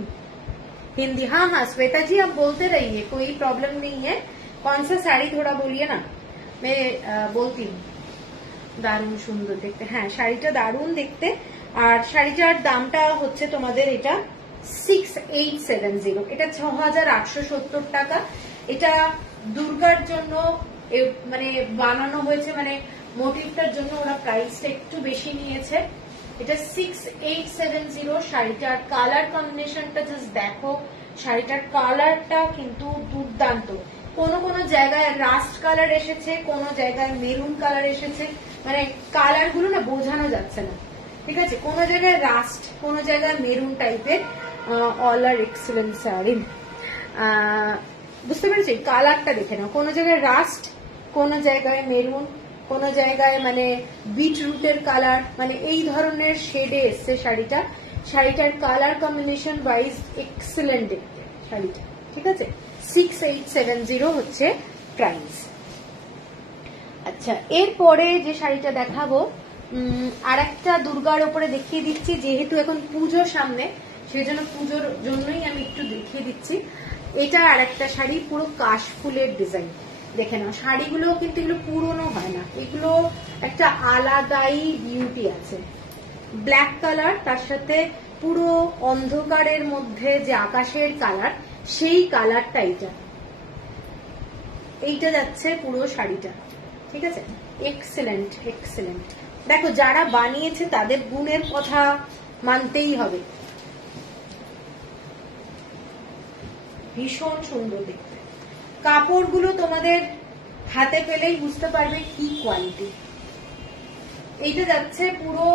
हिंदी, हाँ हाँ श्वेता जी आप बोलते रहिए, कोई प्रॉब्लम नहीं है। कौन सा साड़ी थोड़ा बोलिए ना, मैं बोलती हूँ। দারুণ সুন্দর দেখতে, হ্যাঁ শাড়িটা দারুণ দেখতে। আর শাড়িটার দামটা হচ্ছে তোমাদের এটা 6870, এটা 6870 টাকা। এটা দুর্গার জন্য মানে বানানো হয়েছে, মানে মোটিভটার জন্য ওরা প্রাইসটা একটু বেশি নিয়েছে। এটা 6870। শাড়িটার কালার কম্বিনেশনটা জাস্ট দেখো, শাড়িটার কালারটা কিন্তু দুর্দান্ত। কোন কোন জায়গায় রাস্ট কালার এসেছে, কোন জায়গায় মেরুন কালার এসেছে, মানে কালার গুলো না বোঝানো যাচ্ছে না, ঠিক আছে। কোন জায়গায় রাস্ট, কোন জায়গায় মেরুন টাইপের। অল আর এক্সেলেন্ট শাড়ি, বুঝতে পেরেছি। কালারটা দেখে নাও, কোন জায়গায় রাস্ট, কোন জায়গায় মেরুন, কোন জায়গায় মানে বিটরুটের কালার, মানে এই ধরনের শেডে এসছে শাড়িটা। শাড়িটার কালার কম্বিনেশন ওয়াইজ এক্সেলেন্ট দেখতে শাড়িটা, ঠিক আছে। 6870 হচ্ছে প্রাইস। আচ্ছা, এরপরে যে শাড়িটা দেখাবো, আর একটা দুর্গার উপরে দেখিয়ে দিচ্ছি, যেহেতু এখন পুজোর সামনে, সেজন্য পুজোর জন্যই আমি একটু দেখিয়ে দিচ্ছি। এটা আর একটা শাড়ি, পুরো কাশফুলের ডিজাইন, দেখে নাও। শাড়িগুলো কিন্তু এগুলো পুরনো হয় না, এগুলো একটা আলাদাই বিউটি আছে। ব্ল্যাক কালার, তার সাথে পুরো অন্ধকারের মধ্যে যে আকাশের কালার, সেই কালারটা এইটা যাচ্ছে পুরো শাড়িটা, ঠিক আছে। Excellent excellent. দেখো, যারা বানিয়েছে তাদের গুণের কথা মানতেই হবে। ভীষণ সুন্দর দেখতে, কাপড়গুলো তোমাদের হাতে পেলেই বুঝতে পারবে কি কোয়ালিটি। এইটা যাচ্ছে পুরো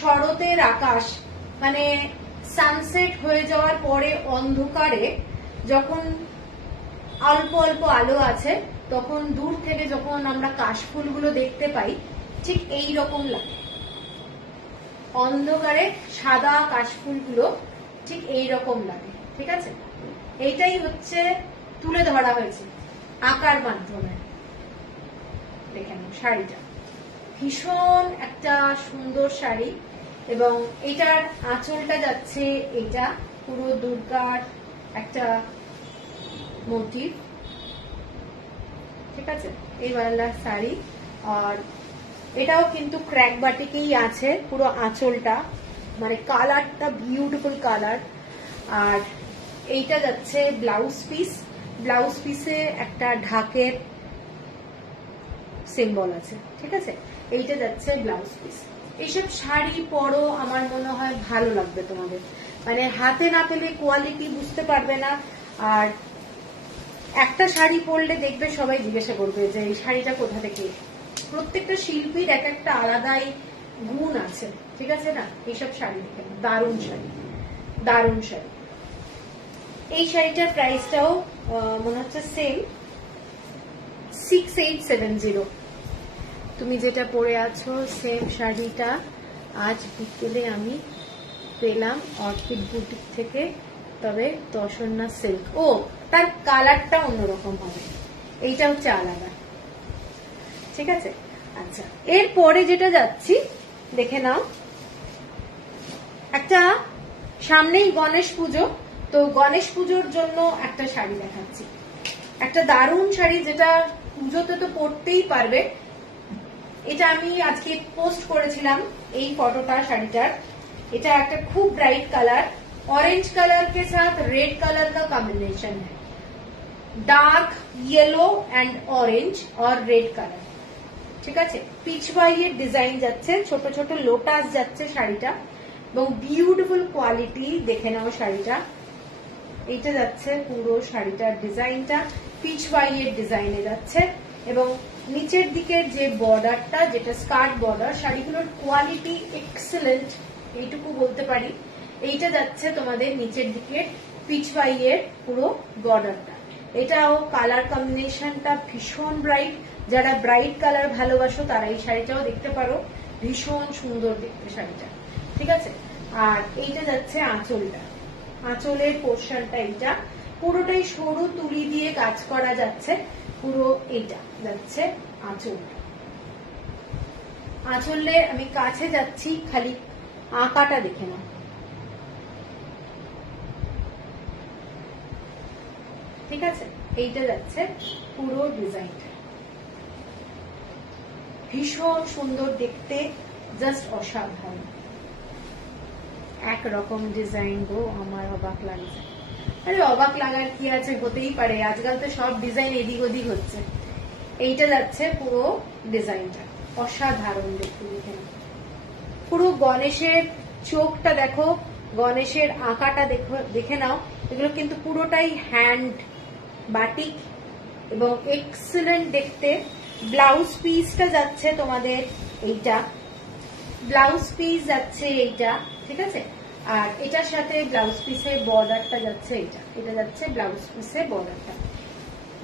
শরতের আকাশ, মানে সানসেট হয়ে যাওয়ার পরে অন্ধকারে যখন অল্প অল্প আলো আছে তখন দূর থেকে যখন আমরা কাশফুলগুলো দেখতে পাই ঠিক এই রকম লাগে। অন্ধকারে সাদা কাশফুলগুলো ঠিক এই রকম লাগে, ঠিক আছে? এইটাই হচ্ছে তুলে ধরা হয়েছে আঁকার মাধ্যমে। দেখে নাও শাড়িটা ভীষণ একটা সুন্দর শাড়ি, এবং এটার আঁচলটা যাচ্ছে এটা পুরো দুর্গার একটা মোটিভ, ঠিক আছে? এই বাংলার শাড়ি, আর এটাও কিন্তু ক্র্যাক বাটিকেই আছে পুরো আঁচলটা, মানে কালারটা বিউটিফুল কালার। আর এইটা যাচ্ছে ব্লাউজ পিস, ব্লাউজ পিসে একটা ঢাকের সিম্বল আছে, ঠিক আছে? এইটা যাচ্ছে ব্লাউজ পিস। এইসব শাড়ি পরো, আমার মনে হয় ভালো লাগবে তোমাদের, মানে হাতে না পেলে কোয়ালিটি বুঝতে পারবে না। আর একটা শাড়ি পরলে দেখবে সবাই জিজ্ঞাসা করবে যে এই শাড়িটা কোথা থেকে। প্রত্যেকটা শিল্পীর এক একটা আলাদাই গুণ আছে, ঠিক আছে না? এইসব শাড়ি দেখে দারুণ শাড়ি, দারুণ শাড়ি। এই শাড়িটার প্রাইসটাও মনে হচ্ছে সেম 6870। তুমি যেটা পরে আছো সেম শাড়িটা আজ বিকেলে আমি পেলাম অর্কিড বুটিক থেকে, তবে তসন্না সিল্ক। ও, তার কালারটা অন্যরকম হবে, এইটা হচ্ছে আলাদা, ঠিক আছে? আচ্ছা, এরপরে যেটা যাচ্ছি দেখে নাও, একটা সামনেই গণেশ পুজো, তো গণেশ পুজোর জন্য একটা শাড়ি দেখাচ্ছি, একটা দারুণ শাড়ি যেটা পুজোতে তো পরতেই পারবে। এটা আমি আজকে পোস্ট করেছিলাম এই ফটোটা শাড়িটার। এটা একটা খুব ব্রাইট কালার, ऑरेंज कलर के साथ रेड कलर का कॉम्बिनेशन है, डार्क येलो एंड ऑरेंज और रेड कलर, ঠিক আছে? পিচওয়াইয়ের ডিজাইন যাচ্ছে, ছোট ছোট লোটাস যাচ্ছে শাড়িটা, এবং বিউটিফুল কোয়ালিটি। দেখে নাও শাড়িটা, এইটা যাচ্ছে পুরো শাড়িটার ডিজাইনটা পিচওয়াইয়ের ডিজাইনে যাচ্ছে, এবং নিচের দিকের যে বর্ডারটা যেটা স্কার্ট বর্ডার, শাড়িগুলোর কোয়ালিটি এক্সেলেন্ট, এইটুকু বলতে পারি। এইটা যাচ্ছে তোমাদের নিচের দিকে পিচওয়াইয়ের পুরো বর্ডারটা। এটাও কালার কম্বিনেশনটা ভীষণ ব্রাইট, যারা ব্রাইট কালার ভালোবাসো তারা এই শাড়িটাও দেখতে পারো, ভীষণ সুন্দর দেখতে শাড়িটা, ঠিক আছে? আর এইটা যাচ্ছে আঁচলটা, আঁচলের পোর্শনটা এইটা পুরোটাই সরু তুলি দিয়ে কাজ করা যাচ্ছে, পুরো এইটা যাচ্ছে আঁচলটা। আঁচলে আমি কাছে যাচ্ছি, খালি আঁকাটা দেখে নাও, ঠিক আছে? এইটা যাচ্ছে পুরো ডিজাইনটা, ভীষণ সুন্দর দেখতে, জাস্ট অসাধারণ একরকম ডিজাইন গো, আমার অবাক লাগছে। আরে অবাক লাগার কি আছে, হতেই পারে, আজকাল তো সব ডিজাইন এদিক ওদিক হচ্ছে। এইটা যাচ্ছে পুরো ডিজাইনটা, অসাধারণ দেখতে। দেখে নাও পুরো গণেশের চোখটা দেখো, গণেশের আঁকাটা দেখে নাও, এগুলো কিন্তু পুরোটাই হ্যান্ড বাটিক এবং এক্সেলেন্ট দেখতে। ব্লাউজ পিসটা যাচ্ছে তোমাদের এইটা, ব্লাউজ পিস যাচ্ছে এইটা, ঠিক আছে? আর এটার সাথে ব্লাউজ পিসের বর্ডারটা যাচ্ছে এইটা, এটা যাচ্ছে ব্লাউজ পিসের বর্ডারটা,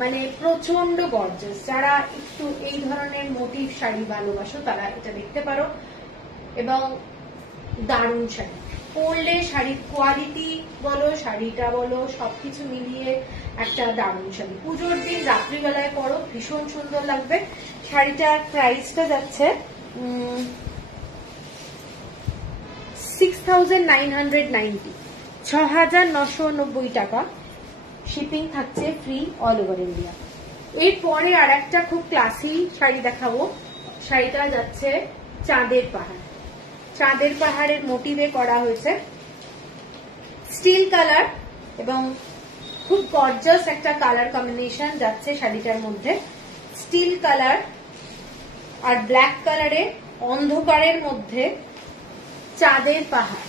মানে প্রচন্ড গর্জাস। যারা একটু এই ধরনের মোটিভ শাড়ি ভালোবাসো তারা এটা দেখতে পারো, এবং দারুণ শাড়ি পরলে, শাড়ির কোয়ালিটি বলো, শাড়িটা বলো, সবকিছু মিলিয়ে একটা দারুণ শাড়ি। পুজোর দিন রাত্রিবেলায় পরো, ভীষণ সুন্দর লাগবে। শাড়িটার প্রাইসটা যাচ্ছে 6990, 6990 টাকা, শিপিং থাকছে ফ্রি অল ওভার ইন্ডিয়া। এরপরে আর একটা খুব ক্লাসি শাড়ি দেখাবো, শাড়িটা যাচ্ছে চাঁদের পাহাড়, চাঁদের পাহাড়ের মোটিভে করা হয়েছে, স্টিল কালার এবং খুব গর্জাস একটা কালার কম্বিনেশন যাচ্ছে শাড়িটার মধ্যে, স্টিল কালার আর ব্ল্যাক কালারে অন্ধকারের মধ্যে চাঁদের পাহাড়।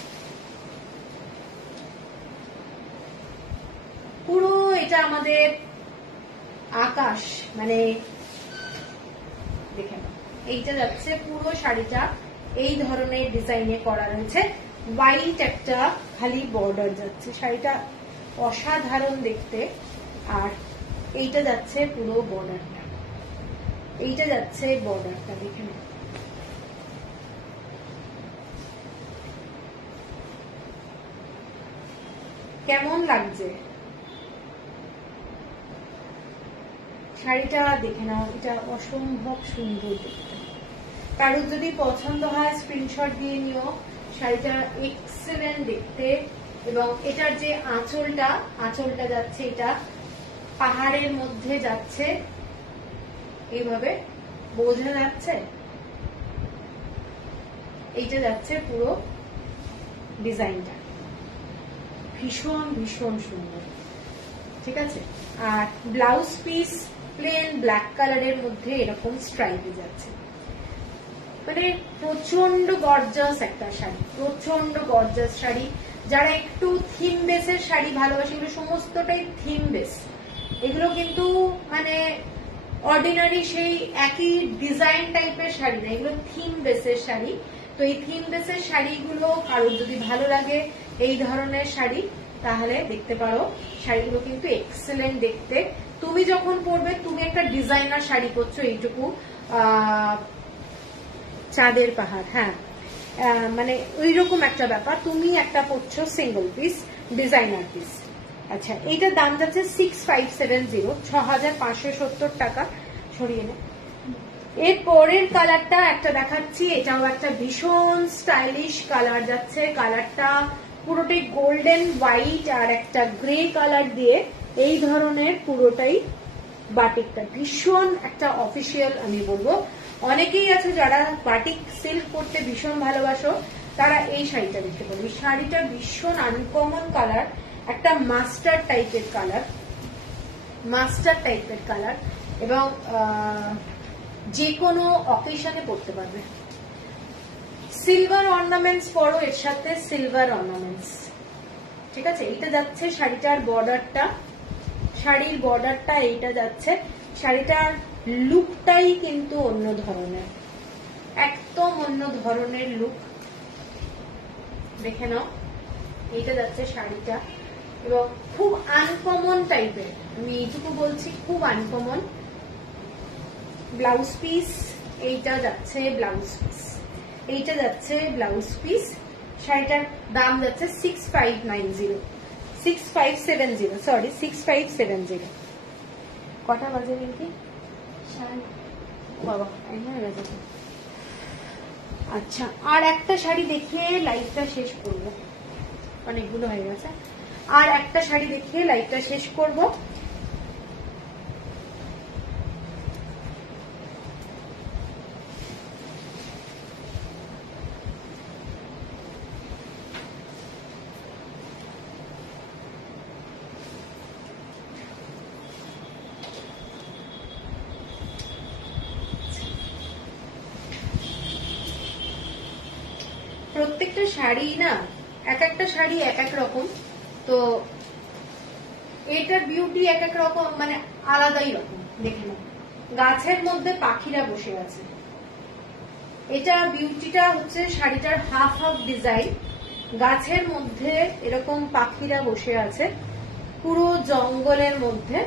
পুরো এটা আমাদের আকাশ, মানে এইটা যাচ্ছে পুরো শাড়িটা এই ধরনের ডিজাইনে করা রয়েছে, হোয়াইট একটা খালি বর্ডার যাচ্ছে, শাড়িটা অসাধারণ দেখতে। আর এইটা যাচ্ছে পুরো বর্ডারটা, এইটা যাচ্ছে বর্ডারটা, দেখে নাও। কেমন লাগছে শাড়িটা দেখে নাও, এটা অসম্ভব সুন্দর দেখতে। কারোর যদি পছন্দ হয় স্ক্রিনশট দিয়ে নিও। শাড়িটা এক্সেলেন্ট দেখতে। এবং এটার যে আঁচলটা যাচ্ছে, এটা পাহাড়ের মধ্যে যাচ্ছে, এইভাবে বোঝা যাচ্ছে। এইটা যাচ্ছে পুরো ডিজাইনটা, ভীষণ ভীষণ সুন্দর, ঠিক আছে। আর ব্লাউজ পিস প্লেন ব্ল্যাক কালারের মধ্যে এরকম স্ট্রাইপে যাচ্ছে, মানে প্রচন্ড গর্জাস একটা শাড়ি, প্রচন্ড গর্জাস শাড়ি। যারা একটু থিম বেসের শাড়ি ভালোবাসে, এগুলো সমস্তটাই থিম বেস, এগুলো কিন্তু মানে অর্ডিনারি সেই একই ডিজাইন টাইপের শাড়ি না, এগুলো থিম বেসের শাড়ি। তো এই থিম বেসের শাড়িগুলো কারোর যদি ভালো লাগে এই ধরনের শাড়ি, তাহলে দেখতে পারো। শাড়িগুলো কিন্তু এক্সেলেন্ট দেখতে। তুমি যখন পরবে, তুমি একটা ডিজাইনার শাড়ি পরছো, এইটুকু চাঁদের পাহাড়, হ্যাঁ, মানে ওইরকম একটা ব্যাপার। তুমি একটা পরছো সিঙ্গল পিস ডিজাইনার পিস। আচ্ছা, এইটার দাম যাচ্ছে 6570, 6570 টাকা। সরিয়ে নে। এর পরের কালারটা একটা দেখাচ্ছি, এটাও একটা ভীষণ স্টাইলিশ কালার যাচ্ছে। কালারটা পুরোটাই গোল্ডেন হোয়াইট আর একটা গ্রে কালার দিয়ে এই ধরনের পুরোটাই বাটিকটা, ভীষণ একটা অফিসিয়াল আমি বলবো। অনেকেই আছে যারা বাটিক সিল্ক পরতে ভীষণ ভালোবাসো, তারা এই শাড়িটা দেখতে পারবে। শাড়িটা ভীষণ আনকমন কালার, একটা মাস্টার টাইপের কালার, এবং যে কোনো অকেশনে পরতে পারবে। সিলভার অর্নামেন্টস পরো, এর সাথে সিলভার অর্নামেন্টস, ঠিক আছে। এইটা যাচ্ছে শাড়িটার বর্ডারটা, শাড়ির বর্ডারটা এইটা যাচ্ছে। শাড়িটার লুকটাই কিন্তু অন্য ধরনের, একদম অন্য ধরনের লুক, দেখে নাও। এইটা যাচ্ছে শাড়িটা, এবং খুব আনকমন টাইপের, আমি এইটুকু বলছি, খুব আনকমন। ব্লাউজ পিস এইটা যাচ্ছে, ব্লাউজ পিস এইটা যাচ্ছে, ব্লাউজ পিস। শাড়িটার দাম যাচ্ছে 6570, সরি 6570। কটা বাজে নাকি? বাবা, আচ্ছা, আর একটা শাড়ি দেখিয়ে লাইভটা শেষ করবো, অনেকগুলো হয়ে গেছে। আর একটা শাড়ি দেখিয়ে লাইভটা শেষ করবো। প্রত্যেকটা শাড়ি না, এক একটা শাড়ি এক এক রকম, তো এটার বিউটি এক এক রকম, মানে আলাদাই রকম। দেখে নাও, গাছের মধ্যে পাখিরা বসে আছে, এটা বিউটিটা হচ্ছে শাড়িটার হাফ হাফ ডিজাইন। গাছের মধ্যে এরকম পাখিরা বসে আছে, পুরো জঙ্গলের মধ্যে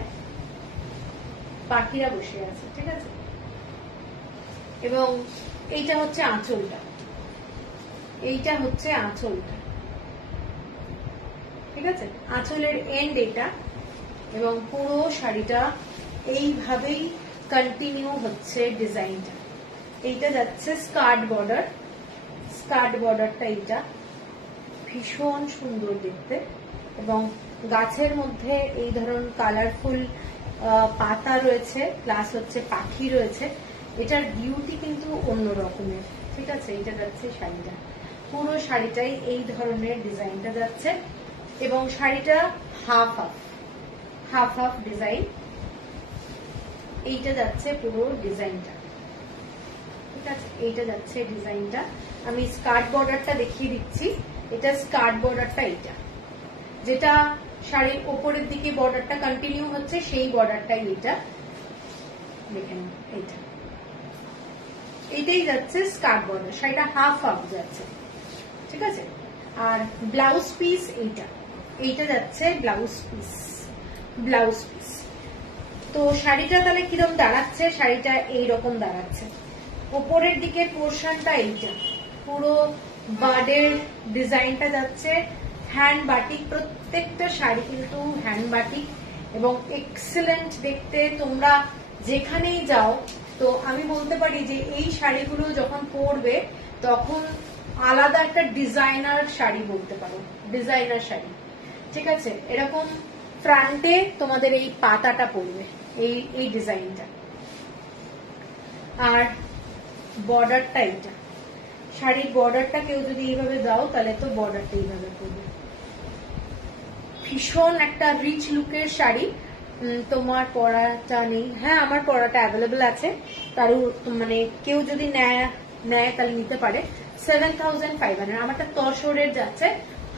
পাখিরা বসে আছে, ঠিক আছে। এবং এইটা হচ্ছে আঁচলটা, এইটা হচ্ছে আঁচলটা, ঠিক আছে। আঁচলের এন্ড এটা, এবং পুরো শাড়িটা এইভাবেই কন্টিনিউ হচ্ছে ডিজাইনটা। এইটা যাচ্ছে স্কার্ট বর্ডার, স্কার্ট বর্ডারটা এইটা ভীষণ সুন্দর দেখতে। এবং গাছের মধ্যে এই ধরনের কালারফুল পাতা রয়েছে, প্লাস হচ্ছে পাখি রয়েছে। এটার বিউটি কিন্তু অন্য রকমের, ঠিক আছে। এইটা যাচ্ছে শাড়িটা, পুরো শাড়িটাই এই ধরনের ডিজাইনটা যাচ্ছে। এবং শাড়িটা হাফ হাফ ডিজাইন, এইটা যাচ্ছে পুরো ডিজাইনটা, ঠিক আছে। এইটা যাচ্ছে ডিজাইনটা। আমি স্কার্ট বর্ডারটা দেখিয়ে দিচ্ছি। এটা স্কার্ট বর্ডারটা, এইটা যেটা শাড়ির ওপরের দিকে বর্ডারটা কন্টিনিউ হচ্ছে, সেই বর্ডারটাই এটা, দেখেন। এইটা দুইটাই যাচ্ছে স্কার্ট বর্ডার, শাড়িটা হাফ হাফ যাচ্ছে, ঠিক আছে। আর ব্লাউজ পিস এইটা যাচ্ছে ব্লাউজ পিস। তো শাড়িটা তাহলে কিরকম দাঁড়াচ্ছে, শাড়িটা এইরকম দাঁড়াচ্ছে। উপরের দিকের পোর্শনটা এইটা, পুরো বার্ডের ডিজাইনটা যাচ্ছে হ্যান্ড বাটিক, প্রত্যেকটা শাড়ি কিন্তু হ্যান্ড বাটিক এবং এক্সেলেন্ট দেখতে। তোমরা যেখানেই যাও, তো আমি বলতে পারি যে এই শাড়িগুলো যখন পরবে তখন আলাদা একটা ডিজাইনার শাড়ি বলতে পারো, ডিজাইনার শাড়ি, ঠিক আছে। এরকম ফ্রন্টে তোমাদের এই পাতাটা পড়বে, এই ডিজাইনটা, আর বর্ডারটা এইটা, শাড়ির বর্ডারটা কেউ যদি এইভাবে দাও তাহলে তো বর্ডারটা এইভাবে পড়বে। ভীষণ একটা রিচ লুকের শাড়ি। তোমার পরাটা নেই? হ্যাঁ, আমার পরাটা অ্যাভেলেবল আছে, তার মানে কেউ যদি নেয় তাহলে নিতে পারে। 7500। আমারটা তসরের যাচ্ছে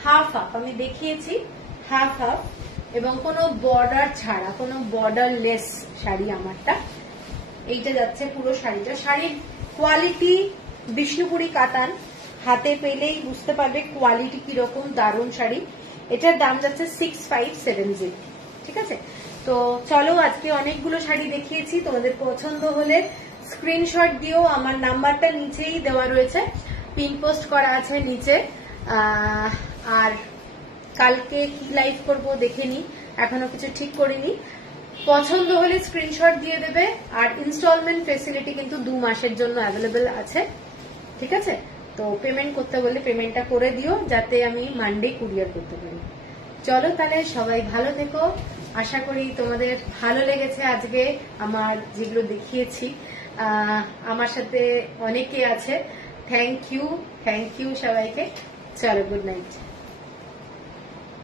হাফ হাফ, আমি দেখিয়েছি হাফ হাফ, এবং কোনো বর্ডার ছাড়া, কোনো বর্ডারলেস শাড়ি আমারটা। এইটা যাচ্ছে পুরো শাড়িটা। শাড়ির কোয়ালিটি বিষ্ণুপুরি কাতান, হাতে পেলেই বুঝতে পারবে কোয়ালিটি কিরকম, দারুণ শাড়ি। এটার দাম যাচ্ছে 6570, ঠিক আছে। তো চলো, আজকে অনেকগুলো শাড়ি দেখিয়েছি, তোমাদের পছন্দ হলে স্ক্রিনশট দিও, আমার নাম্বারটা নিচেই দেওয়া রয়েছে, পিন পোস্ট করা আছে নিচে। আর কালকে কি লাইভ করব দেখে নি, এখনো কিছু ঠিক করিনি। পছন্দ হলে স্ক্রিনশট দিয়ে দেবে, আর ইনস্টলমেন্ট ফেসিলিটি কিন্তু 2 মাসের জন্য অ্যাভেলেবেল আছে, ঠিক আছে। তো পেমেন্ট করতে বললে পেমেন্টটা করে দিও, যাতে আমি মানডে কুরিয়ার করতে পারি। চলো তাহলে, সবাই ভালো থেকো। আশা করি তোমাদের ভালো লেগেছে আজকে আমার যেগুলো দেখিয়েছি। আমার সাথে অনেকে আছে, থ্যাংক ইউ সবাইকে। চলো, গুড নাইট।